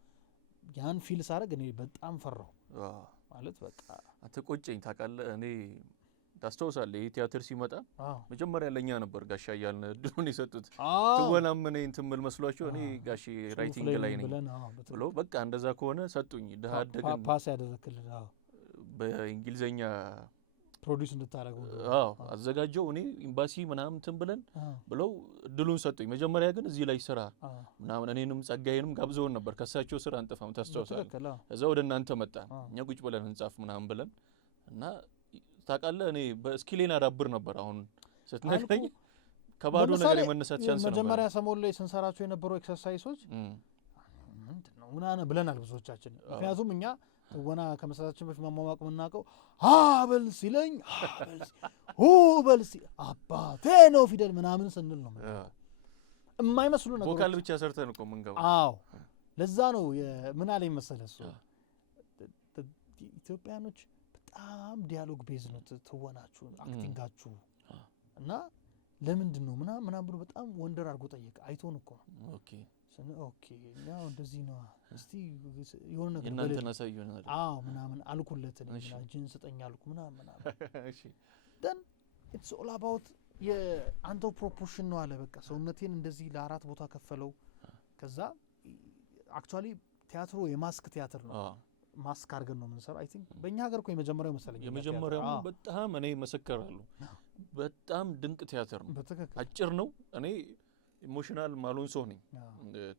ያን ፊል ሳረግ እኔ በጣም ፈራው ማለት በቃ አትቆጨኝ ታውቃለህ እኔ ታስተውሳለህ ይሄ ቲያትር ሲመጣ መጀመሪያ ለኛ ነበር ጋሻ ያያልን እድሉን የሰጡት ትወናም እኔ እንትን ምን መስሏቸው እኔ ጋሺ ራይቲንግ ላይ ነኝ ብሎ በቃ እንደዛ ከሆነ ሰጡኝ ደሃደገን ፓስ ያደረክልህ በእንግሊዘኛ ፕሮዲዩስ እንድታረገው አዘጋጀው እኔ ኤምባሲ ምናምን እንትን ብለን ብለው እድሉን ሰጡኝ መጀመሪያ ግን እዚህ ላይ ስራ ምናምን እኔንም ጸጋዬንም ጋብዘውን ነበር ከሳቸው ስራ አንጠፋም ታስተውሳለህ እዛ ወደ እናንተ መጣ እኛ ቁጭ ብለን እንጻፍ ምናምን ብለን እና ታውቃለህ እኔ በስኪሌን አዳብር ነበር አሁን ስትነግረኝ ከባዶ ነገር የመነሳት ቻንስ ነበር መጀመሪያ ሰሞን ላይ ስንሰራቸው የነበረው ኤክሰርሳይሶች ምንድነው ምናነ ብለናል ብዙዎቻችን ምክንያቱም እኛ ወና ከመሰራታችን በፊት ማማማቅ ምናቀው አበል ሲለኝ አበል በል አባቴ ነው ፊደል ምናምን ስንል ነው የማይመስሉ ነገሮች ቮካል ብቻ ሰርተን እኮ ምን ገባ። አዎ ለዛ ነው ምን አለኝ መሰለህ እሱ ኢትዮጵያኖች በጣም ዲያሎግ ቤዝ ነው ትወናችሁ አክቲንጋችሁ እና ለምንድን ነው ምናምን ብሎ በጣም ወንደር አድርጎ ጠየቀ። አይቶን እኮ ነው ኦኬ ያው እንደዚህ ነው እስቲ የሆነ ነገር እናንተ ናሳዩን አይደል? አዎ ምናምን አልኩለት ለምን እጅን ስጠኝ አልኩ ምናምን እሺ then it's all about የአንተ ፕሮፖርሽን ነው አለ። በቃ ሰውነቴን እንደዚህ ለአራት ቦታ ከፈለው። ከዛ አክቹአሊ ቲያትሩ የማስክ ቲያትር ነው። ማስክ አድርገን ነው የምንሰራው። አይ ቲንክ በእኛ ሀገር እኮ የመጀመሪያው መሰለኝ የመጀመሪያው በጣም እኔ መሰከራለሁ። በጣም ድንቅ ቲያትር ነው። አጭር ነው። እኔ ኢሞሽናል ማሉን ሰው ነኝ።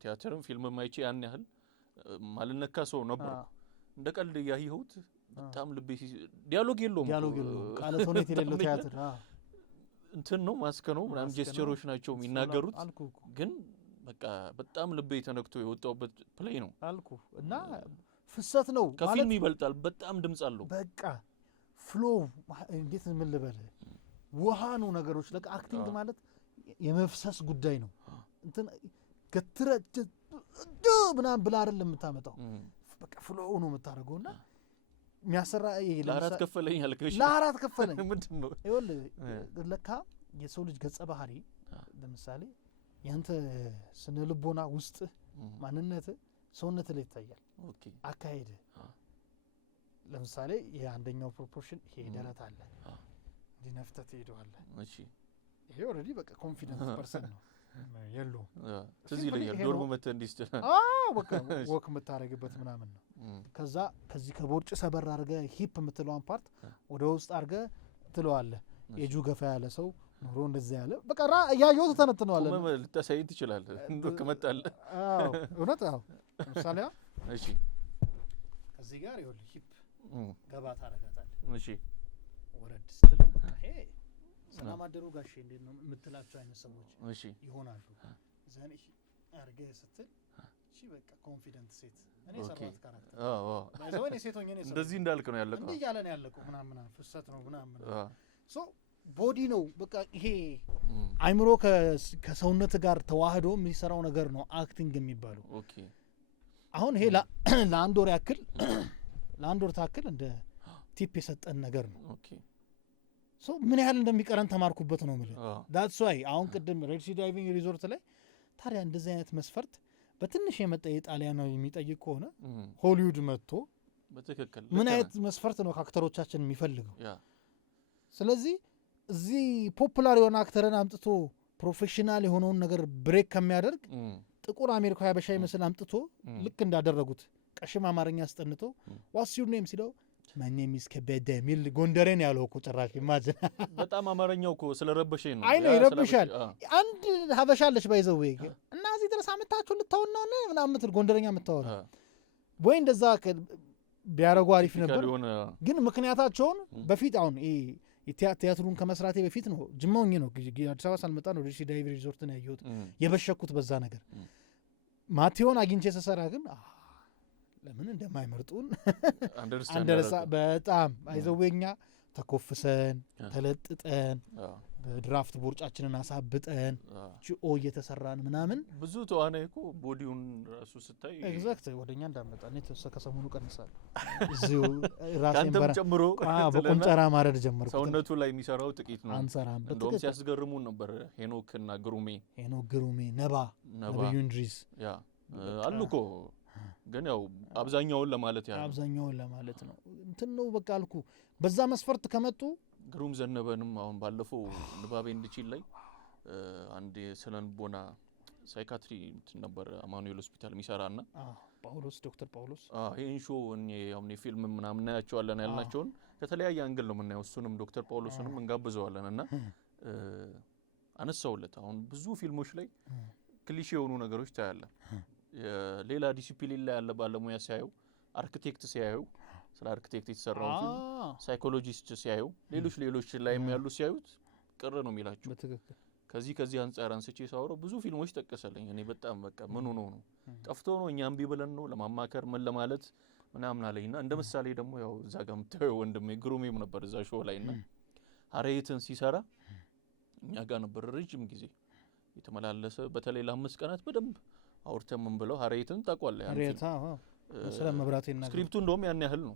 ቲያትርም ፊልምም አይቼ ያን ያህል ማልነካ ሰው ነበር። እንደ ቀልድ ያየሁት በጣም ልቤ ዲያሎግ የለውም ቃለ ተውኔት የሌለው ቲያትር እንትን ነው ማስክ ነው ምናምን ጀስቸሮች ናቸው የሚናገሩት። ግን በቃ በጣም ልቤ ተነክቶ የወጣውበት ፕሌይ ነው አልኩ እና ፍሰት ነው ከፊልም ይበልጣል። በጣም ድምጽ አለው። በቃ ፍሎ እንዴት ምን ልበል ውሃ ነው ነገሮች ለካ አክቲንግ ማለት የመፍሰስ ጉዳይ ነው። እንትን ገትረጭ ምናምን ብላ አይደለም የምታመጣው በቃ ፍሎ ነው የምታደርገውና የሚያሰራ ለአራት ከፈለኝ አልከሽ ለአራት ከፈለኝ ምንድነው ይኸውልህ ለካ የሰው ልጅ ገጸ ባህሪ ለምሳሌ ያንተ ስነ ልቦና ውስጥ ማንነት ሰውነት ላይ ይታያል። ኦኬ አካሄድ ለምሳሌ የአንደኛው ፕሮፖርሽን ይሄ ደረት አለ ዲነፍተት ይሄዳል። እሺ ይሄ ኦሬዲ በቃ ኮንፊደንስ ፐርሰን ነው የለው ስለዚህ ላይ ዶርሞ መተ እንዲስተ በቃ ወክ መታረግበት ምናምን ነው። ከዛ ከዚህ ከቦርጭ ሰበር አርገ ሂፕ የምትለዋን ፓርት ወደ ውስጥ አርገ ትለዋለህ። የጁ ገፋ ያለ ሰው ኑሮ እንደዚህ ያለ በቃ ያየው ተተነተነዋል። ልታሳይ ትችላለህ እንደው ከመጣለ እውነት አዎ ለምሳሌ እሺ ከዚህ ጋር ይኸውልህ ሂፕ ገባ ታረጋታለህ። እሺ ወረድ ስትለው በቃ ይሄ ሰላም አደሩ ጋሼ እንዴት ነው የምትላቸው አይነት ሰዎች እሺ ይሆናሉ። ዘን እሺ አርገ ስትል እሺ በቃ ኮንፊደንት ሴት እኔ ሰራት ካራክተር ባይዘው እኔ ሴት ሆኜ ነው እንደዚህ እንዳልክ ነው ያለቀው እንዴ ያለ ነው ያለቀው ምናምን ፍሰት ነው ምናምን ሶ ቦዲ ነው በቃ ይሄ አይምሮ ከሰውነት ጋር ተዋህዶ የሚሰራው ነገር ነው አክቲንግ የሚባለው። ኦኬ አሁን ይሄ ለአንድ ወር ያክል ለአንድ ወር ታክል እንደ ቲፕ የሰጠን ነገር ነው። ኦኬ ሶ ምን ያህል እንደሚቀረን ተማርኩበት ነው ማለት that's why አሁን ቅድም ሬድ ሲ ዳይቪንግ ሪዞርት ላይ ታዲያ እንደዚህ አይነት መስፈርት በትንሽ የመጣ የጣሊያናዊ የሚጠይቅ ከሆነ ሆሊውድ መጥቶ በትክክል ምን አይነት መስፈርት ነው ከአክተሮቻችን የሚፈልገው? ስለዚህ እዚህ ፖፑላር የሆነ አክተርን አምጥቶ ፕሮፌሽናል የሆነውን ነገር ብሬክ ከሚያደርግ ጥቁር አሜሪካዊ አበሻ ይመስል አምጥቶ ልክ እንዳደረጉት ቀሽም አማርኛ አስጠንቶ ዋትስ ዩር ኔም ሲለው ማይ ኔም ኢዝ ከበደ ሚል ጎንደሬን ያለው እኮ ጭራሽ ኢማጂን በጣም አማርኛው እኮ ስለረበሸኝ ነው። አይ ነው ይረብሻል። አንድ ሀበሻለች ባይዘው ወይ እና እዚህ ድረስ አመጣችሁ ልታውና ነው ምናምን የምትል ጎንደረኛ የምታወራ ወይ እንደዛ ቢያረጉ አሪፍ ነበር። ግን ምክንያታቸውን በፊት አሁን ቲያትሩን ከመስራቴ በፊት ነው ጅማውኝ ነው አዲስ አበባ ሳልመጣ ነው ሬድ ሲ ዳይቪንግ ሪዞርትን ያየሁት የበሸኩት በዛ ነገር ማቴዎን አግኝቼ ስሰራ ግን ለምን እንደማይመርጡን አንደርሳ በጣም አይዘወኛ ተኮፍሰን ተለጥጠን በድራፍት ቦርጫችንን አሳብጠን ጂኦ እየተሰራን ምናምን ብዙ ተዋናይ እኮ ቦዲውን ራሱ ስታይ ኤግዛክት ወደኛ እንዳመጣ ነው ከሰሞኑ ቀንሳለሁ እዚሁ ራሴን በራ ጨምሮ በቁንጨራ ማረድ ጀመርኩ። ሰውነቱ ላይ የሚሰራው ጥቂት ነው አንሰራም። እንደውም ሲያስገርሙን ነበር ሄኖክና ግሩሜ ነብዩ እንድሪስ ያ አሉ እኮ ግን ያው አብዛኛውን ለማለት ነው እንትን ነው በቃ አልኩ። በዛ መስፈርት ከመጡ ግሩም ዘነበንም አሁን ባለፈው ንባቤ እንድችል ላይ አንድ የስነልቦና ሳይካትሪ ነበር አማኑኤል ሆስፒታል የሚሰራና ዶክተር ጳውሎስ ይሄን ሾው አሁን የፊልም ምናምን እናያቸዋለን ያልናቸውን ከተለያየ አንግል ነው የምናየው። እሱንም ዶክተር ጳውሎስንም እንጋብዘዋለን እና አነሳውለት አሁን ብዙ ፊልሞች ላይ ክሊሼ የሆኑ ነገሮች ታያለ። ሌላ ዲሲፕሊን ላይ ያለ ባለሙያ ሲያዩ አርኪቴክት ሲያዩ ስለ አርኪቴክት የተሰራው ፊልም ሳይኮሎጂስት ሲያዩ ሌሎች ላይ ያሉ ሲያዩት ቅር ነው የሚላቸው። በትክክል ከዚህ አንፃር አንስቼ ሳወራው ብዙ ፊልሞች ጠቀሰልኝ። እኔ በጣም በቃ ምን ሆኖ ነው ጠፍቶ ነው እኛም ቢብለን ነው ለማማከር ምን ለማለት ምናምን አለኝና እንደ ምሳሌ ደግሞ ያው እዛ ጋር የምታየው ወንድሜ ግሩሜም ነበር እዛ ሾው ላይና ሀረይትን ሲሰራ እኛ ጋር ነበር ረጅም ጊዜ የተመላለሰ በተለይ ለ5 ቀናት በደንብ አውርተን ምን ብለው ሀሬትን ታውቋለህ? ሀሬታ ስለ መብራቴና ስክሪፕቱ እንደውም ያን ያህል ነው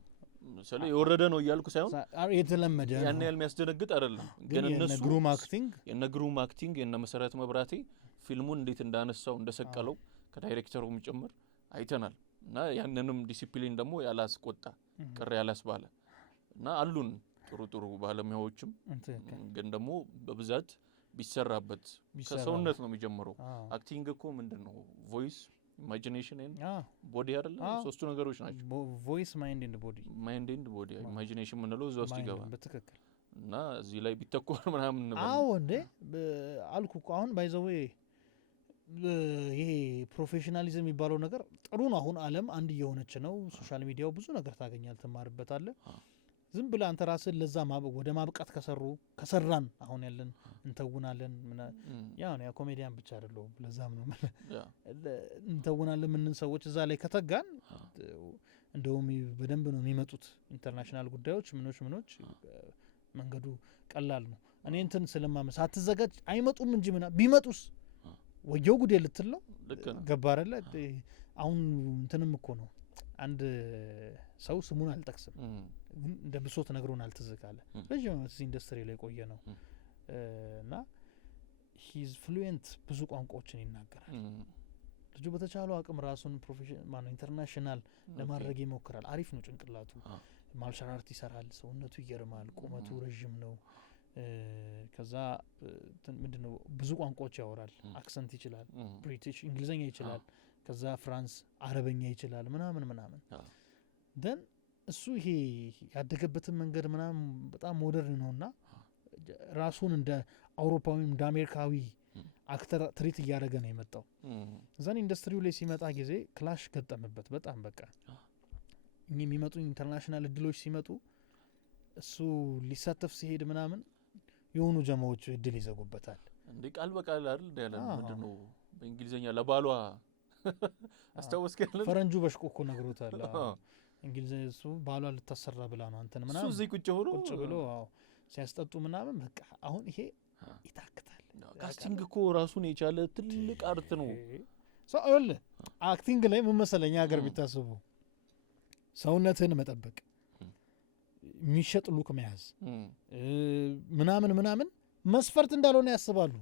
ስለ የወረደ ነው እያልኩ ሳይሆን የተለመደ ያን ያህል የሚያስደነግጥ አይደለም። ግን እነሱ የነግሩም አክቲንግ የነ መሰረት መብራቴ ፊልሙን እንዴት እንዳነሳው እንደሰቀለው ከዳይሬክተሩም ጭምር አይተናል። እና ያንንም ዲሲፕሊን ደግሞ ያላስቆጣ ቅር ያላስባለ እና አሉን ጥሩ ባለሙያዎችም ግን ደግሞ በብዛት ቢሰራበት ከሰውነት ነው የሚጀምረው። አክቲንግ እኮ ምንድነው ቮይስ ኢማጂኔሽን ኤንድ ቦዲ አይደለ? ሶስቱ ነገሮች ናቸው። ቮይስ ማይንድ ኤንድ ቦዲ ኢማጂኔሽን ምንለው እዛ ውስጥ ይገባል። በትክክል እና እዚህ ላይ ቢተኮር ምናምን ነው። አዎ እንዴ አልኩ እኮ አሁን ባይዘው ይሄ ፕሮፌሽናሊዝም የሚባለው ነገር ጥሩ ነው። አሁን ዓለም አንድ እየሆነች ነው። ሶሻል ሚዲያው ብዙ ነገር ታገኛል፣ ትማርበታለህ። ዝም ብለህ አንተ ራስህ ለዛ ወደ ማብቃት ከሰራን አሁን ያለን እንተውናለን ያ ኮሜዲያን ብቻ አይደለም። ለዛም ነው እንተውናለን ምን ሰዎች እዛ ላይ ከተጋን እንደውም በደንብ ነው የሚመጡት ኢንተርናሽናል ጉዳዮች ምኖች መንገዱ ቀላል ነው። እኔ እንትን ስለማመስ አትዘጋጅ አይመጡም እንጂ ቢመጡስ ወየው ጉዴ ልትል ነው። ገባረለ አሁን እንትንም እኮ ነው አንድ ሰው ስሙን አልጠቅስም ግን እንደ ብሶት ነግሮን አልተዘጋለ ረጅም ዓመት ኢንዱስትሪ ላይ ቆየ ነው እና ሂዝ ፍሉዌንት ብዙ ቋንቋዎችን ይናገራል። ልጁ በተቻለው አቅም ራሱን ፕሮፌሽናል ኢንተርናሽናል ለማድረግ ይሞክራል። አሪፍ ነው ጭንቅላቱ። ማርሻል አርት ይሰራል። ሰውነቱ ይገርማል። ቁመቱ ረጅም ነው። ከዛ ምንድነው ብዙ ቋንቋዎች ያወራል። አክሰንት ይችላል። ብሪቲሽ እንግሊዘኛ ይችላል። ከዛ ፍራንስ አረበኛ ይችላል ምናምን ደን እሱ ይሄ ያደገበትን መንገድ ምናምን በጣም ሞደርን ነውና ራሱን እንደ አውሮፓዊ እንደ አሜሪካዊ አክተር ትሪት እያደረገ ነው የመጣው። እዛን ኢንዱስትሪው ላይ ሲመጣ ጊዜ ክላሽ ገጠመበት በጣም በቃ የሚመጡ ኢንተርናሽናል እድሎች ሲመጡ እሱ ሊሳተፍ ሲሄድ ምናምን የሆኑ ጀማዎች እድል ይዘጉበታል። እንዴ ቃል በቃል አይደል ያለ ምንድነው በእንግሊዘኛ ለባሏ አስተዋወስከለ ፈረንጁ በሽቆ እኮ ነግሮታል። እንግሊዘኛ እሱ ባሏ ልታሰራ ብላ ነው አንተን ምናምን እሱ እዚህ ቁጭ ብሎ ሲያስጠጡ ምናምን በቃ አሁን ይሄ ይታክታል። ካስቲንግ እኮ ራሱን የቻለ ትልቅ አርት ነው። ሰው አይደል አክቲንግ ላይ ምን መሰለኝ ሀገር ቢታስቡ ሰውነትን መጠበቅ የሚሸጥ ሉክ መያዝ ምናምን መስፈርት እንዳልሆነ ያስባሉ።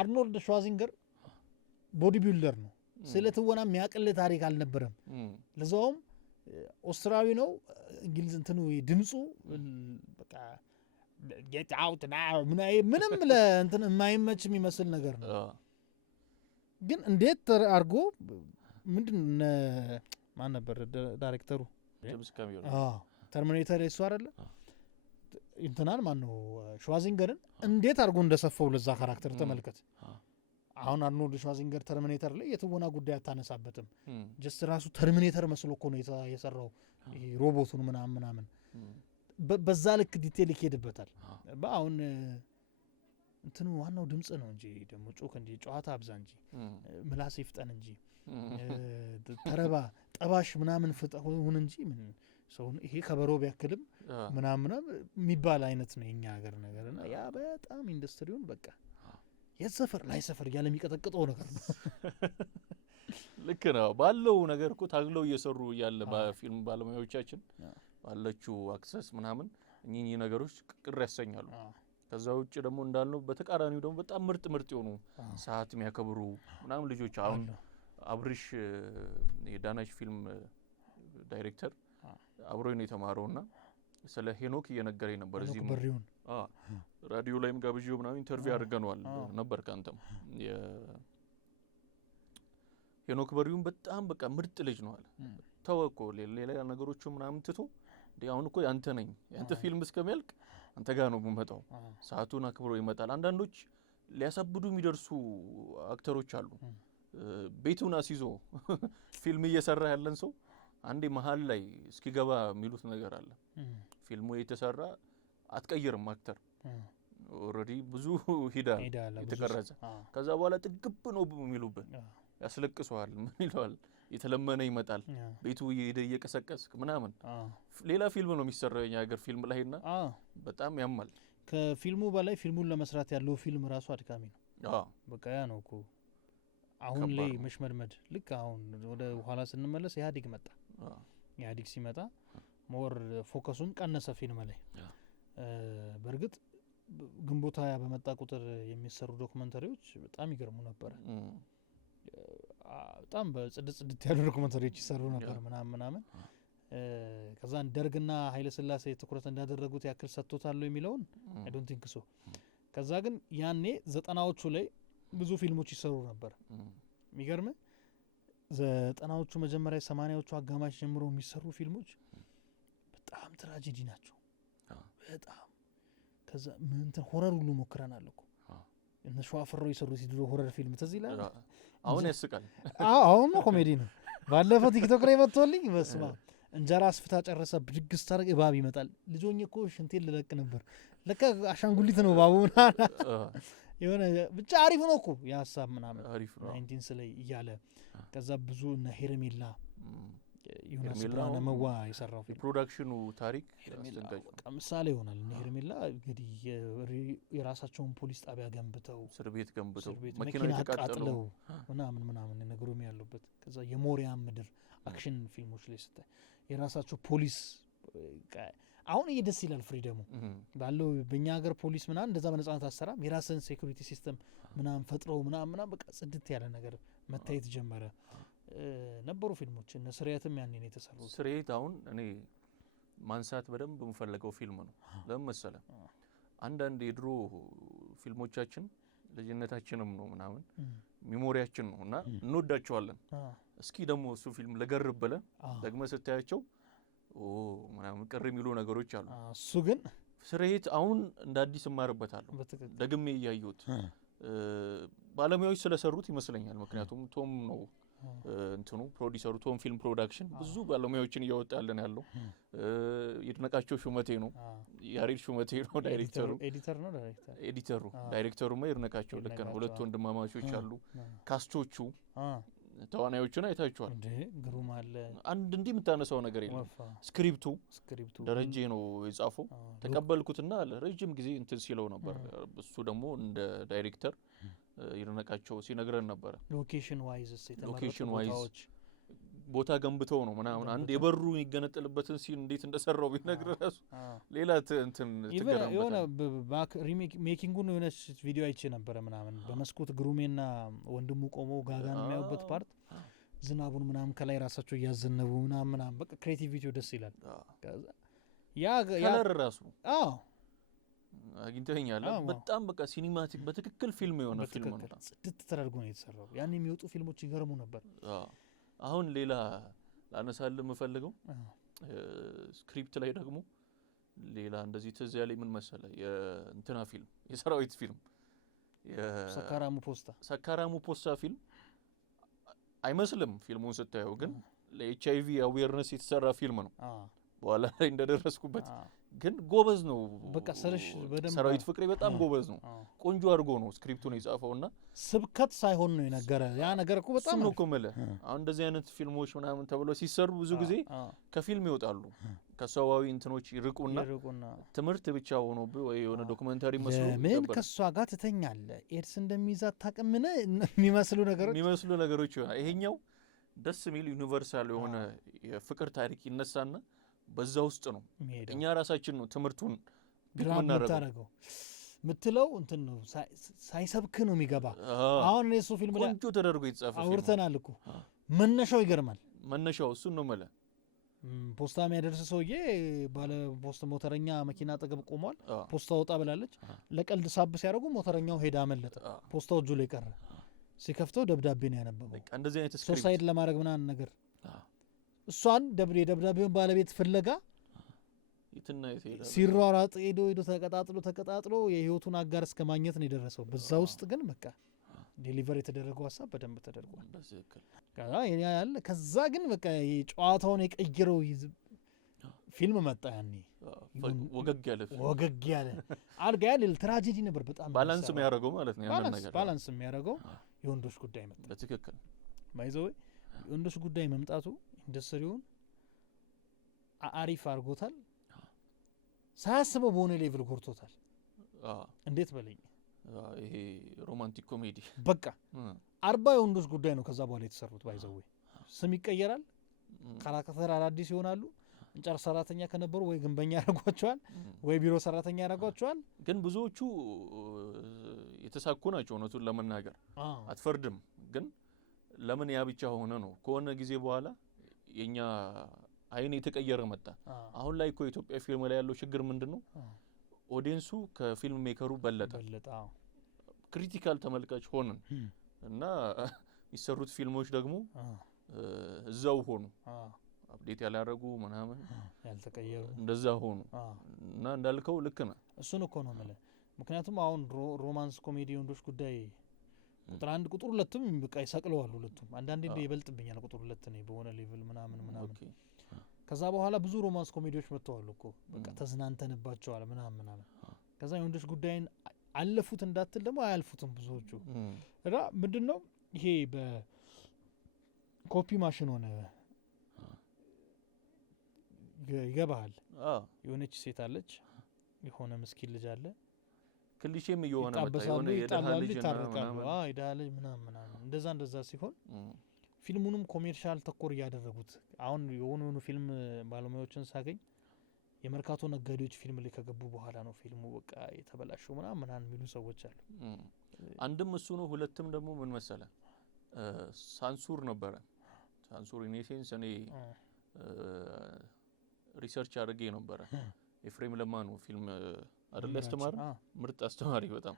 አርኖልድ ሸዋዚንገር ቦዲ ቢልደር ነው። ስለትወና የሚያቅል ታሪክ አልነበረም። ለዛውም ኦስትራዊ ነው። እንግሊዝ እንትኑ ድምጹ በቃ ጌት አውት ምንም ለእንትን የማይመች የሚመስል ነገር ነው። ግን እንዴት አርጎ ምንድን ማን ነበር ዳይሬክተሩ? ተርሚኔተር እሱ አይደለ እንትናን ማን ነው ሸዋዚንገርን እንዴት አርጎ እንደሰፈው ለዛ ካራክተር ተመልከት። አሁን አርኖልድ ሸዋዚንገር ተርሚኔተር ላይ የትወና ጉዳይ አታነሳበትም። ጀስት ራሱ ተርሚኔተር መስሎ እኮ ነው የሰራው ሮቦቱን ምናምን በዛ ልክ ዲቴል ይሄድበታል። አሁን እንትኑ ዋናው ድምጽ ነው እንጂ ደግሞ ጮክ እንጂ ጨዋታ አብዛ እንጂ ምላስ ይፍጠን እንጂ ተረባ ጠባሽ ምናምን ፍጠሁን እንጂ ምን ሰው ይሄ ከበሮ ቢያክልም ምናምን የሚባል አይነት ነው የኛ ሀገር ነገርና ያ በጣም ኢንዱስትሪውን በቃ የሰፈር ላይ ሰፈር ያለ የሚቀጠቅጠው ነገር ነው። ልክ ነው። ባለው ነገር እኮ ታግለው እየሰሩ ያለ በፊልም ባለሙያዎቻችን ባለችው አክሰስ ምናምን እኚህ ነገሮች ቅር ያሰኛሉ። ከዛ ውጭ ደግሞ እንዳልነው በተቃራኒው ደግሞ በጣም ምርጥ የሆኑ ሰዓት የሚያከብሩ ምናምን ልጆች አሁን አብሪሽ የዳናሽ ፊልም ዳይሬክተር አብሮኝ ነው የተማረውና ስለ ሄኖክ እየነገረኝ ነበር። እዚህ ራዲዮ ላይም ጋብዥው ምናምን ኢንተርቪው አድርገናል ነበር ካንተም ሄኖክ በሪውን በጣም በቃ ምርጥ ልጅ ነው አለ። ተወኮ ሌላ ነገሮቹ ምናምን ትቶ አሁን እኮ ያንተ ነኝ ያንተ ፊልም እስከሚያልቅ አንተ ጋር ነው የምመጣው። ሰዓቱን አክብሮ ይመጣል። አንዳንዶች ሊያሳብዱ የሚደርሱ አክተሮች አሉ። ቤቱን አስይዞ ፊልም እየሰራ ያለን ሰው አንዴ መሀል ላይ እስኪገባ የሚሉት ነገር አለ። ፊልሙ የተሰራ አትቀይርም አክተር ኦልሬዲ ብዙ ሂዳ የተቀረጸ ከዛ በኋላ ጥግብ ነው የሚሉበት ያስለቅሰዋል። ምን ይለዋል? የተለመነ ይመጣል ቤቱ እየቀሰቀስክ ምናምን ሌላ ፊልም ነው የሚሰራው የኛ ሀገር ፊልም ላይና በጣም ያማል። ከፊልሙ በላይ ፊልሙን ለመስራት ያለው ፊልም ራሱ አድካሚ ነው። በቃ ያ ነው እኮ አሁን ላይ መሽመድመድ። ልክ አሁን ወደ ኋላ ስንመለስ ኢህአዴግ መጣ። ኢህአዴግ ሲመጣ ሞር ፎከሱን ቀነሰ ፊልም ላይ። በእርግጥ ግንቦት 20 በመጣ ቁጥር የሚሰሩ ዶክመንተሪዎች በጣም ይገርሙ ነበር። በጣም በጽድት ያሉ ዶክመንተሪዎች ይሰሩ ነበር ምናምን። ከዛ ደርግና ኃይለ ሥላሴ ትኩረት እንዳደረጉት ያክል ሰጥቶታል የሚለውን አይ ዶንት ቲንክ ሶ። ከዛ ግን ያኔ 90ዎቹ ላይ ብዙ ፊልሞች ይሰሩ ነበር። የሚገርም 90ዎቹ መጀመሪያ 80ዎቹ አጋማሽ ጀምሮ የሚሰሩ ፊልሞች በጣም ትራጀዲ ናቸው በጣም። ከዛ ምን ሆረር ሁሉ ሞክረናል እኮ እነ ሸዋፍራው የሰሩት ድሮ ሆረር ፊልም ትዝ ይላል። አሁን ያስቃል። አሁን ነው ኮሜዲ ነው። ባለፈው ቲክቶክ ላይ መጥቶልኝ በስማ እንጀራ አስፍታ ጨረሰ ብድግ ስታደርግ እባብ ይመጣል። ልጆኝ እኮ ሽንቴን ልለቅ ነበር ለካ አሻንጉሊት ነው እባቡ የሆነ ብቻ አሪፍ ነው እኮ የሀሳብ ምናምን 19 ላይ እያለ ከዛ ብዙ እነ ሄርሜላ ዮናስ ብርሃነ መዋ የሰራው ፊልም ፕሮዳክሽኑ ታሪክ ምሳሌ ይሆናል። እነ ሄርሜላ እንግዲህ የራሳቸውን ፖሊስ ጣቢያ ገንብተው እስር ቤት ገንብተው መኪና አቃጥለው ምናምን ነገሩም ያሉበት። ከዛ የሞሪያም ምድር አክሽን ፊልሞች ላይ ስታይ የራሳቸው ፖሊስ አሁን ደስ ይላል። ፍሪደሙ ባለው በእኛ ሀገር ፖሊስ ምናምን እንደዛ በነጻነት አሰራም የራስን ሴኩሪቲ ሲስተም ምናምን ፈጥረው ምናምን በቃ ጽድት ያለ ነገር መታየት ጀመረ ነበሩ ፊልሞች። እነ ስርየትም ያኔ ነው የተሰሩት። ስርየት አሁን እኔ ማንሳት በደንብ የምፈልገው ፊልም ነው። ለምን መሰለህ? አንዳንድ የድሮ ፊልሞቻችን ልጅነታችንም ነው ምናምን ሚሞሪያችን ነው እና እንወዳቸዋለን። እስኪ ደግሞ እሱ ፊልም ለገርብ ብለህ ደግመህ ስታያቸው ምናምን ቅር የሚሉ ነገሮች አሉ። እሱ ግን ስርየት አሁን እንደ አዲስ እማርበታለሁ ደግሜ እያየሁት። ባለሙያዎች ስለሰሩት ይመስለኛል። ምክንያቱም ቶም ነው እንትኑ ፕሮዲሰሩ ቶም ፊልም ፕሮዳክሽን ብዙ ባለሙያዎችን እያወጣልን ያለው። ይድነቃቸው ሹመቴ ነው፣ ያሬድ ሹመቴ ነው ዳይሬክተሩ። ኤዲተሩ ዳይሬክተሩማ ይድነቃቸው ልክ ነው። ሁለት ወንድማማቾች አሉ። ካስቶቹ ተዋናዮቹን አይታችኋል። ግሩም አለ። አንድ እንዲህ የምታነሳው ነገር የለም። ስክሪፕቱ ደረጀ ነው የጻፈው። ተቀበልኩትና ረጅም ጊዜ እንትን ሲለው ነበር። እሱ ደግሞ እንደ ዳይሬክተር ይድነቃቸው ሲነግረን ነበር። ሎኬሽን ዋይዝ ቦታ ገንብተው ነው ምናምን አንድ የበሩ የሚገነጠልበትን ሲን እንዴት እንደሰራው ቢነግር ራሱ ሌላ እንትን የሆነ ሜኪንጉን የሆነ ቪዲዮ አይቼ ነበረ ምናምን በመስኮት ግሩሜና ወንድሙ ቆመው ጋጋን የሚያዩበት ፓርት ዝናቡን ምናምን ከላይ ራሳቸው እያዘነቡ ምናምን በቃ ክሬቲቪቲው ደስ ይላል። ከለር ራሱ አግኝተኸኛል። በጣም በቃ ሲኒማቲክ በትክክል ፊልም የሆነ ፊልም ነው። ጽድት ተደርጎ ነው የተሰራው። ያን የሚወጡ ፊልሞች ይገርሙ ነበር። አሁን ሌላ ላነሳልህ የምፈልገው ስክሪፕት ላይ ደግሞ ሌላ እንደዚህ ትዝ ያለኝ ምን መሰለህ? የእንትና ፊልም የሰራዊት ፊልም ሰካራሙ ፖስታ ፊልም አይመስልም ፊልሙን ስታየው፣ ግን ለኤችአይቪ አዌርነስ የተሰራ ፊልም ነው። በኋላ ላይ እንደደረስኩበት ግን ጎበዝ ነው። በቃ ሰራዊት ፍቅሬ በጣም ጎበዝ ነው። ቆንጆ አድርጎ ነው ስክሪፕቱን የጻፈውና ስብከት ሳይሆን ነው የነገረ። ያ ነገር እኮ በጣም ነው እኮ የምልህ። አሁን እንደዚህ አይነት ፊልሞች ምናምን ተብሎ ሲሰሩ ብዙ ጊዜ ከፊልም ይወጣሉ፣ ከሰዋዊ እንትኖች ይርቁና ትምህርት ብቻ ሆኖብህ ወይ የሆነ ዶክመንታሪ መስሎ ምን ከሷ ጋር ትተኛለህ ኤድስ እንደሚይዛት ታቅምነ የሚመስሉ ነገሮች ይሆናል። ይሄኛው ደስ የሚል ዩኒቨርሳል የሆነ የፍቅር ታሪክ ይነሳና በዛ ውስጥ ነው እኛ ራሳችን ነው ትምህርቱን ምናረገው ምትለው እንትን ነው ሳይሰብክ ነው የሚገባ። አሁን እሱ ፊልም ላይ ቆንጆ ተደርጎ የተጻፈ ፊልም አውርተናል እኮ። መነሻው ይገርማል። መነሻው እሱን ነው ማለት ፖስታ የሚያደርስ ሰውዬ ባለ ፖስት ሞተረኛ መኪና አጠገብ ቆሟል። ፖስታ ወጣ ብላለች። ለቀልድ ሳብ ሲያደርጉ ሞተረኛው ሄዳ አመለጠ። ፖስታው እጁ ላይ ቀረ። ሲከፍተው ደብዳቤ ነው ያነበበው። እንደዚህ አይነት ስክሪፕት ሶሳይድ ለማድረግ ምናምን ነገር እሷን የደብዳቤውን ባለቤት ፍለጋ ሲሯሯጥ ሄዶ ተቀጣጥሎ የህይወቱን አጋር እስከ ማግኘት ነው የደረሰው። በዛ ውስጥ ግን በቃ ዴሊቨር የተደረገው ሀሳብ በደንብ ተደርጓል። ከዛ ግን በቃ ጨዋታውን የቀየረው ፊልም መጣ። ያኔ ወገግ ያለ አልጋ ያለ ትራጀዲ ነበር። በጣም ባላንስ የሚያደርገው ማለት ነው። ያንን ነገር ባላንስ የሚያደርገው የወንዶች ጉዳይ መጣ። በትክክል ማይዘው የወንዶች ጉዳይ መምጣቱ ኢንዱስትሪውን አሪፍ አድርጎታል። ሳያስበው በሆነ ሌቭል ጎርቶታል። እንዴት በለኝ ይሄ ሮማንቲክ ኮሜዲ በቃ 40 የወንዶች ጉዳይ ነው ከዛ በኋላ የተሰሩት። ባይዘው ስም ይቀየራል፣ ካራክተር አዳዲስ ይሆናሉ። እንጨር ሰራተኛ ከነበሩ ወይ ግንበኛ ያደርጓቸዋል ወይ ቢሮ ሰራተኛ ያደርጓቸዋል። ግን ብዙዎቹ የተሳኩ ናቸው እውነቱን ለመናገር አትፈርድም። ግን ለምን ያ ብቻ ሆነ ነው? ከሆነ ጊዜ በኋላ የኛ አይን የተቀየረ መጣ። አሁን ላይ እኮ ኢትዮጵያ ፊልም ላይ ያለው ችግር ምንድነው? ኦዲየንሱ ከፊልም ሜከሩ በለጠ። ክሪቲካል ተመልካች ሆነን እና የሚሰሩት ፊልሞች ደግሞ እዛው ሆኑ አፕዴት ያላረጉ ምናምን ያልተቀየሩ እንደዛ ሆኑ እና እንዳልከው ልክ ነው። እሱን እኮ ነው ማለት። ምክንያቱም አሁን ሮማንስ ኮሜዲ ወንዶች ጉዳይ ቁጥር 1 ቁጥር 2ም በቃ ይሰቅለዋል ሁለቱም። አንዳንዴ ይበልጥብኛል ቁጥር 2 ነው በሆነ ሌቭል ምናምን። ከዛ በኋላ ብዙ ሮማንስ ኮሜዲዎች መጥተዋል እኮ በቃ ተዝናንተንባቸዋል ምናምን። ከዛ የወንዶች ጉዳይን አለፉት እንዳትል ደግሞ አያልፉትም ብዙዎቹ። እና ምንድነው ይሄ በኮፒ ማሽን ሆነ ይገባሃል። የሆነች ሴት አለች፣ የሆነ ምስኪን ልጅ አለ፣ ክሊሼም እየሆነ መጣ። የሆነ የደሃ ልጅ ምናምን እንደዛ ሲሆን ፊልሙንም ኮሜርሻል ተኮር እያደረጉት። አሁን የሆኑ ፊልም ባለሙያዎችን ሳገኝ የመርካቶ ነጋዴዎች ፊልም ላይ ከገቡ በኋላ ነው ፊልሙ በቃ የተበላሸው ምናምን የሚሉ ሰዎች አሉ። አንድም እሱ ነው፣ ሁለትም ደግሞ ምን መሰለ ሳንሱር ነበረ። ሳንሱር ኢኔሴንስ እኔ ሪሰርች አድርጌ ነበረ። ኤፍሬም ለማ ነው ፊልም አይደል ያስተማረ፣ ምርጥ አስተማሪ በጣም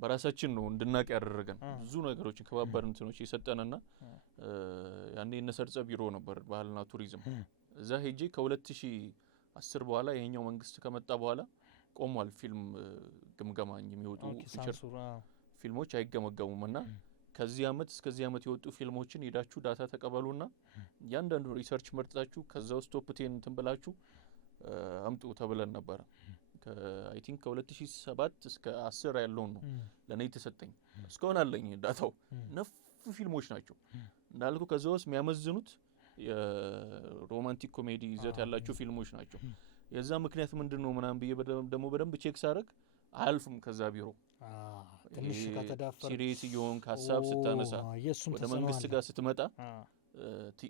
በራሳችን ነው እንድናቅ ያደረገን ብዙ ነገሮችን ከባባድ እንትኖች የሰጠንና ያኔ እነሰርጸ ቢሮ ነበር ባህልና ቱሪዝም። እዛ ሄጄ ከ2010 በኋላ ይሄኛው መንግስት ከመጣ በኋላ ቆሟል ፊልም ግምገማ የሚወጡ ፊቸር ፊልሞች አይገመገሙምና ከዚህ አመት እስከዚህ አመት የወጡ ፊልሞችን ሄዳችሁ ዳታ ተቀበሉና ያንዳንዱ ሪሰርች መርጣችሁ ከዛው ስቶፕ 10 እንትን ብላችሁ አምጡ ተብለን ነበር። አይ ቲንክ ከ2007 እስከ 10 ያለው ነው ለኔ ተሰጠኝ። እስካሁን አለኝ ዳታው። ነፍ ፊልሞች ናቸው እንዳልኩ። ከዛው የሚያመዝኑት የሮማንቲክ ኮሜዲ ይዘት ያላቸው ፊልሞች ናቸው። የዛ ምክንያት ምንድነው ምናምን ብዬ ደግሞ በደንብ ቼክ ሳረግ አያልፉም ከዛ ቢሮ። ትንሽ ከተዳፈረ ሲሪየስ ይሆን ከሀሳብ ስታነሳ ወደ መንግስት ጋር ስትመጣ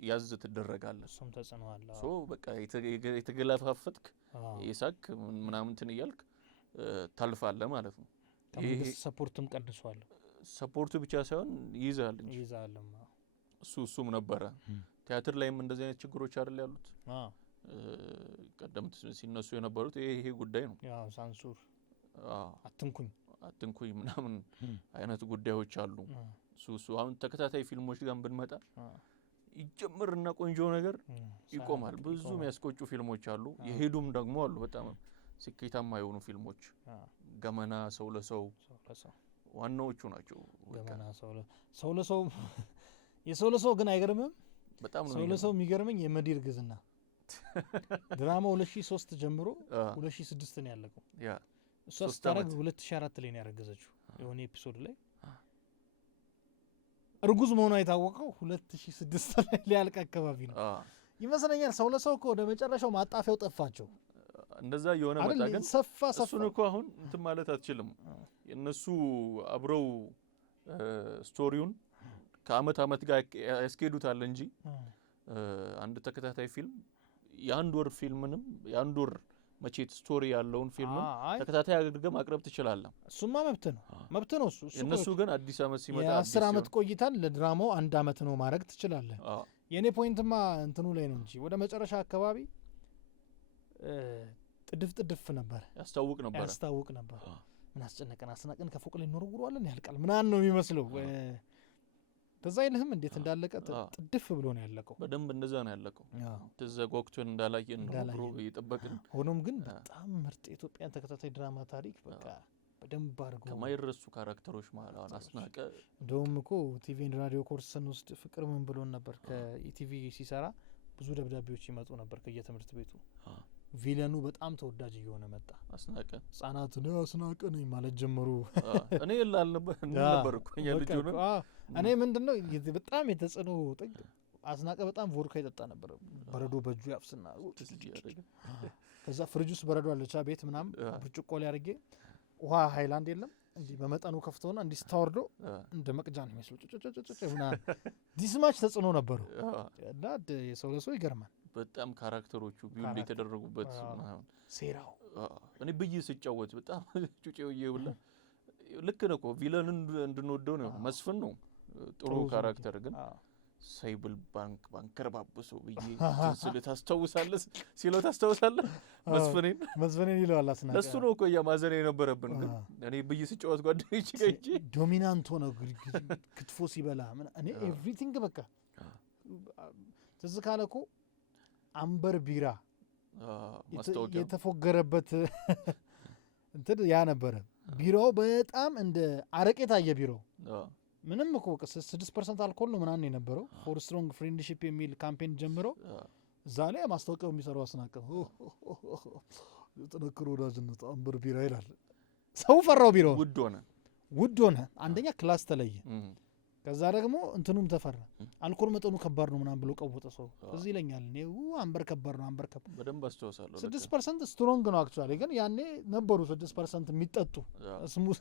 ያዝ ትደረጋለህ። እሱም ተጽኗል። ሶ በቃ የተገላፋፈጥክ የሳክ ምናምን እንትን እያልክ ታልፋለህ ማለት ነው። ከመንግስት ሰፖርትም ቀንሷል። ሰፖርቱ ብቻ ሳይሆን ይይዛል እንጂ እሱም ነበረ። ቲያትር ላይም እንደዚህ አይነት ችግሮች አይደል ያሉት ቀደምት ሲነሱ የነበሩት ይሄ ጉዳይ ነው። ያው ሳንሱር አትንኩኝ ምናምን አይነት ጉዳዮች አሉ። እሱ አሁን ተከታታይ ፊልሞች ጋር ብንመጣ ይጀምርና ቆንጆ ነገር ይቆማል። ብዙ የሚያስቆጩ ፊልሞች አሉ፣ የሄዱም ደግሞ አሉ በጣም ስኬታማ የሆኑ ፊልሞች። ገመና፣ ሰው ለሰው ዋናዎቹ ናቸው። ገመና፣ ሰው ለሰው የሰው ለሰው ግን አይገርምም? በጣም ነው ሰው ለሰው የሚገርመኝ የመዲር ግዝና ድራማ 2003 ጀምሮ 2006 ነው ያለቀው። እሷ ስታረግ 2004 ላይ ነው ያረገዘችው። የሆነ ኤፒሶድ ላይ እርጉዝ መሆኗ የታወቀው 2006 ላይ ሊያልቅ አካባቢ ነው ይመስለኛል። ሰው ለሰው እኮ ወደ መጨረሻው ማጣፊያው ጠፋቸው። እንደዛ የሆነ መጣ። ግን እሱን እኮ አሁን እንትን ማለት አትችልም። የእነሱ አብረው ስቶሪውን ከአመት አመት ጋር ያስኬዱታል እንጂ አንድ ተከታታይ ፊልም የአንድ ወር ፊልምንም የአንድ ወር መቼት ስቶሪ ያለውን ፊልም ተከታታይ አድርገህ ማቅረብ ትችላለህ። እሱማ መብት ነው እሱ። እነሱ ግን አዲስ አመት ሲመጣ የ10 አመት ቆይታን ለድራማው 1 አመት ነው ማድረግ ትችላለህ። የኔ ፖይንትማ እንትኑ ላይ ነው እንጂ ወደ መጨረሻ አካባቢ ጥድፍ ነበር ያስታውቅ ነበር። ምን አስጨነቀን ከፎቅ ላይ እንወረውረዋለን ያልቃል ምናምን ነው የሚመስለው። ተዛ ይልህም እንዴት እንዳለቀ ጥድፍ ብሎ ነው ያለቀው። በደንብ እንደዛ ነው ያለቀው። ተዘጓግቶን እንዳላየን ነው እየጠበቅን። ሆኖም ግን በጣም ምርጥ የኢትዮጵያን ተከታታይ ድራማ ታሪክ በቃ በደንብ አድርገው ከማይረሱ ካራክተሮች ማለት ነው። አስናቀ እንደውም እኮ ቲቪ ኤንድ ራዲዮ ኮርስን ውስጥ ፍቅር ምን ብሎን ነበር። ከኢቲቪ ሲሰራ ብዙ ደብዳቤዎች ይመጡ ነበር ከየትምህርት ቤቱ። ቪለኑ በጣም ተወዳጅ እየሆነ መጣ። አስናቀ ህጻናት ነው አስናቀ ነው ማለት ጀመሩ። እኔ ይላል ነበር እኮ ልጅ ነው። እኔ ምንድነው በጣም የተጽኖ ጥግ አስናቀ በጣም ቮድካ ይጠጣ ነበር። በረዶ በእጁ ያፍስና ከዛ ፍሪጅ ውስጥ በረዶ አለቻ ቤት ምናምን ብርጭቆ ላይ አድርጌ ውሃ ሃይላንድ የለም እንዲህ በመጠኑ ከፍተውና እንዲህ ስታወርዶ እንደ መቅጃ ነው የሚመስለው ጭጭጭጭጭ ምናምን ዲስማች ተጽዕኖ ነበሩ እና የሰው ለሰው ይገርማል በጣም ካራክተሮቹ ቢውል የተደረጉበት ምናምን ሴራው እኔ ብይ ስጫወት በጣም ጩጬው ይውላ ልክ ነው እኮ ቪለንን እንድንወደው ነው መስፍን ነው ጥሩ ካራክተር ግን ሳይብል ባንከር ባብሶ ብዬ ስለ ታስተውሳለህ ሲለው ታስተውሳለህ መስፍኔን ይለዋል አስናቀ ለሱ ነው እኮ ያማዘነ የነበረብን ግን እኔ ብይ ስጫወት ጓደኞቼ ጋይጂ ዶሚናንት ሆነ ክትፎ ሲበላ እኔ ኤቭሪቲንግ በቃ ትዝ ካለ እኮ አምበር ቢራ የተፎገረበት እንትን ያ ነበረ ቢራው በጣም እንደ አረቄ ታየ ቢራው ምንም እኮ 6% አልኮል ነው ምናምን የነበረው ፎር ስትሮንግ ፍሬንድሺፕ የሚል ካምፔን ጀምሮ እዛ ላይ ማስታወቂያው የሚሰራው አስናቀ የጠነከረ ወዳጅነት አምበር ቢራ ይላል ሰው ፈራው ቢራው ውድ ሆነ አንደኛ ክላስ ተለየ ከዛ ደግሞ እንትኑም ተፈራ አልኮል መጠኑ ከባድ ነው ምናምን ብሎ ቀወጠ ሰው እዚህ ይለኛል ነው አምበር ከባድ ነው አምበር ከባድ በደንብ አስተዋሳለሁ 6% ስትሮንግ ነው አክቹአሊ ግን ያኔ ነበሩ 6% የሚጠጡ ስሙዝ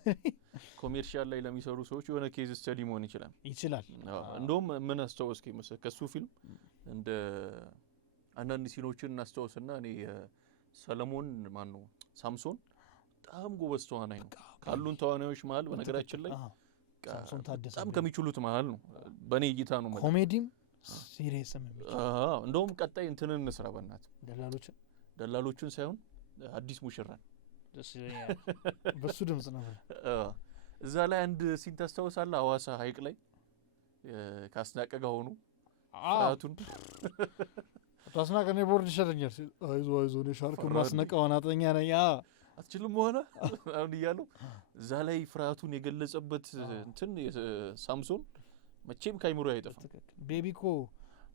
ኮሜርሻል ላይ ለሚሰሩ ሰዎች የሆነ ኬዝ ስተዲ መሆን ይችላል እንደውም ምን አስተዋወስከኝ መሰለህ ከሱ ፊልም እንደ አንዳንድ ሲኖችን እናስተዋወስና እኔ ሰለሞን ማን ነው ሳምሶን በጣም ጎበዝ ተዋናይ ነው ካሉን ተዋናዮች መሃል በነገራችን ላይ በጣም ከሚችሉት መሃል ነው በእኔ እይታ ነው ኮሜዲም ሲሪየስም እንደውም ቀጣይ እንትንን እንስራ በእናት ደላሎቹን ሳይሆን አዲስ ሙሽራን በሱ ድምጽ ነው እዛ ላይ አንድ ሲን ታስታውሳለህ ሐዋሳ ሐይቅ ላይ ካስናቀ ጋር ሆኑ ፍራቱን ታስናቀ ነው ቦርድ ይሸረኛል አይዞ ነው ሻርኩ ማስነቀው አናጠኛ ነኝ አትችልም ሆነ አሁን ይያለው እዛ ላይ ፍራቱን የገለጸበት እንትን ሳምሶን መቼም ካይምሮ አይጠፋም ቤቢኮ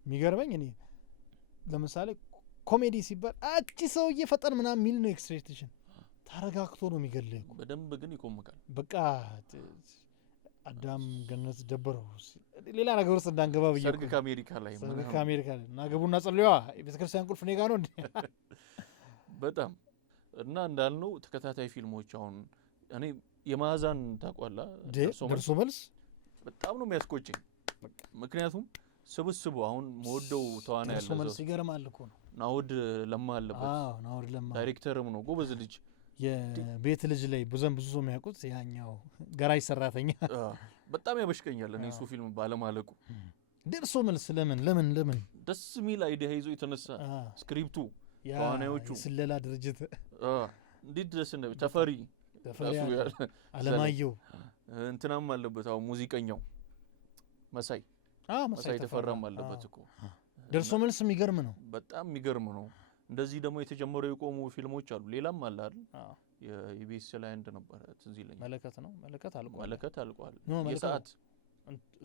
የሚገርመኝ እኔ ለምሳሌ ኮሜዲ ሲባል አቺ ሰውዬ ፈጠን ምናምን ሚል ነው ኤክስፔክቴሽን ታረጋግቶ ነው የሚገለኝ በደንብ ግን ይቆምቃል በቃ አዳም ገነት ደበረው ሌላ ነገር ውስጥ እንዳንገባ ብዬ ሰርግ ከአሜሪካ ላይ እና ገቡና ጸልዩዋ የቤተክርስቲያን ቁልፍ ኔጋ ነው እንዴ በጣም እና እንዳልነው ተከታታይ ፊልሞች አሁን እኔ የማዛን ታቋላ ደርሶ መልስ በጣም ነው የሚያስቆጨኝ ምክንያቱም ስብስቡ አሁን መወደው ተዋናይ ያለ ደርሶ መልስ ይገርማል እኮ ነው ናውድ ለማ አለበት ናውድ ለማ ዳይሬክተርም ነው ጎበዝ ልጅ የቤት ልጅ ላይ ብዙ ሰው የሚያውቁት ያኛው ገራይ ሰራተኛ በጣም ያበሽቀኛል እኔ እሱ ፊልም ባለማለቁ ደርሶ መልስ ለምን ደስ የሚል አይዲያ ይዞ የተነሳ ስክሪፕቱ ተዋናዮቹ ስለላ ድርጅት እንዴት ድረስ ነው ተፈሪ አለማየሁ እንትናም አለበት አው ሙዚቀኛው መሳይ ተፈራም አለበት እኮ ደርሶ መልስ የሚገርም ነው በጣም የሚገርም ነው እንደዚህ ደግሞ የተጀመሩ የቆሙ ፊልሞች አሉ ሌላም አለ አይደል የኢቢኤስ ላይ አንድ ነበር ትዝ ይለኛል መለከት አልቋል የሰዓት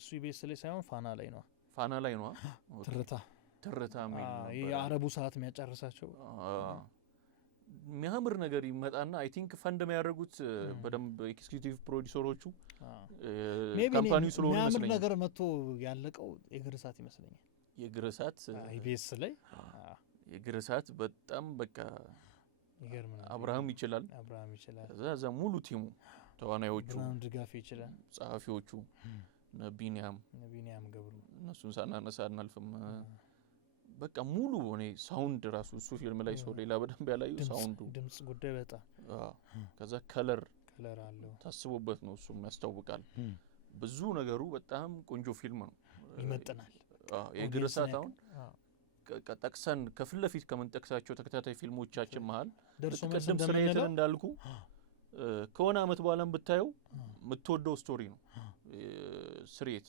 እሱ ኢቢኤስ ላይ ሳይሆን ፋና ላይ ነው ትርታ የአረቡ ሰዓት የሚያጨርሳቸው የሚያምር ነገር ይመጣና አይ ቲንክ ፈንድ የሚያደርጉት በደንብ ኤክስኪዩቲቭ ፕሮዲዩሰሮቹ ካምፓኒው ስለሆነ የሚያምር ነገር መጥቶ ያለቀው የእግር እሳት ይመስለኛል የእግር እሳት ኢቢኤስ ላይ የእግር እሳት በጣም በቃ ይገርማል አብርሃም ይችላል ከዛ ሙሉ ቲሙ ተዋናዮቹ ድጋፍ ይችላል ጸሐፊዎቹ ቢኒያም ገብሩ እነሱን ሳናነሳ አናልፍም በቃ ሙሉ እኔ ሳውንድ ራሱ እሱ ፊልም ላይ ሰው ሌላ በደንብ ያላዩ ሳውንዱ ድምጽ ጉዳይ በጣም ከዛ ከለር አለው ታስቦበት ነው እሱም ያስታውቃል ብዙ ነገሩ በጣም ቆንጆ ፊልም ነው ይመጥናል የእግር እሳት አሁን ጠቅሰን ከፊት ለፊት ከምንጠቅሳቸው ተከታታይ ፊልሞቻችን መሃል ቅድም ስሬትን እንዳልኩ ከሆነ አመት በኋላም ብታየው የምትወደው ስቶሪ ነው ስሬት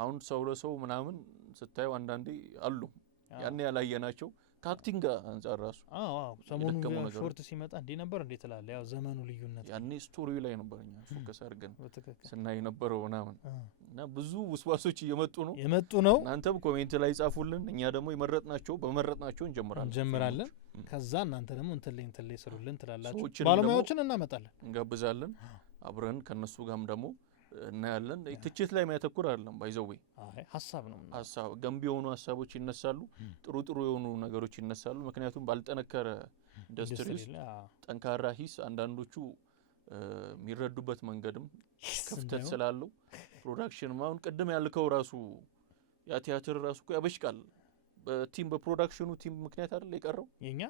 አሁን ሰው ለሰው ምናምን ስታየው አንዳንዴ አሉ ያኔ ያላየናቸው ከአክቲንግ አንፃር ራሱ ሰሞኑ ሾርት ሲመጣ እንዴ ነበር እንዴ ተላለ ያው ዘመኑ ልዩነት ያኔ ስቶሪው ላይ ነበርኛ ፎከስ አድርገን ስናይ ነበረው ምናምን እና ብዙ ውስዋሶች እየመጡ ነው እናንተም ኮሜንት ላይ ጻፉልን እኛ ደግሞ በመረጥናቸው እንጀምራለን ከዛ እናንተ ደግሞ እንትን ላይ ስሩልን ትላላችሁ ባለሙያዎችን እናመጣለን እንጋብዛለን አብረን ከነሱ ጋርም ደግሞ እናያለን ትችት ላይ የሚያተኩር አይደለም ባይዘው ሀሳብ ገንቢ የሆኑ ሀሳቦች ይነሳሉ ጥሩ የሆኑ ነገሮች ይነሳሉ ምክንያቱም ባልጠነከረ ኢንዱስትሪ ጠንካራ ሂስ አንዳንዶቹ የሚረዱበት መንገድም ክፍተት ስላለው ፕሮዳክሽን አሁን ቅድም ያልከው ራሱ ያ ቲያትር ራሱ እኮ ያበሽቃል በቲም በፕሮዳክሽኑ ቲም ምክንያት አይደል የቀረው የኛ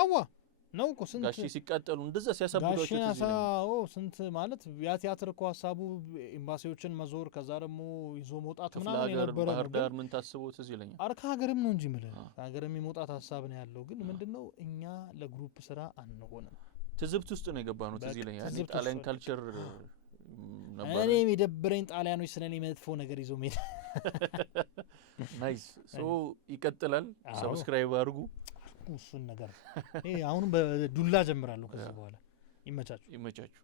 አዋ ነው እኮ ስንት ጋሺ ሲቃጠሉ እንደዛ ሲያሳብዷቸው ስንት ማለት ያ ቲያትር እኮ ሀሳቡ ኤምባሲዎችን መዞር ከዛ ደግሞ ይዞ መውጣት ምናምን የነበረ ባህር ዳር ምን ታስበው ትዝ ይለኛል አርካ ሀገርም ነው እንጂ ማለት ሀገርም የመውጣት ሀሳብ ነው ያለው ግን ምንድነው እኛ ለግሩፕ ስራ አንሆንም ትዝብት ውስጥ ነው የገባነው ትዝ ይለኛል ያኔ ጣሊያን ካልቸር ነበር እኔ የሚደብረኝ ጣሊያኖች ስለኔ መጥፎ ነገር ይዞ ሜዳ ናይስ ሶ ይቀጥላል ሰብስክራይብ አድርጉ እሱን ነገር አሁን በዱላ ጀምራለሁ ከዚህ በኋላ ይመቻችሁ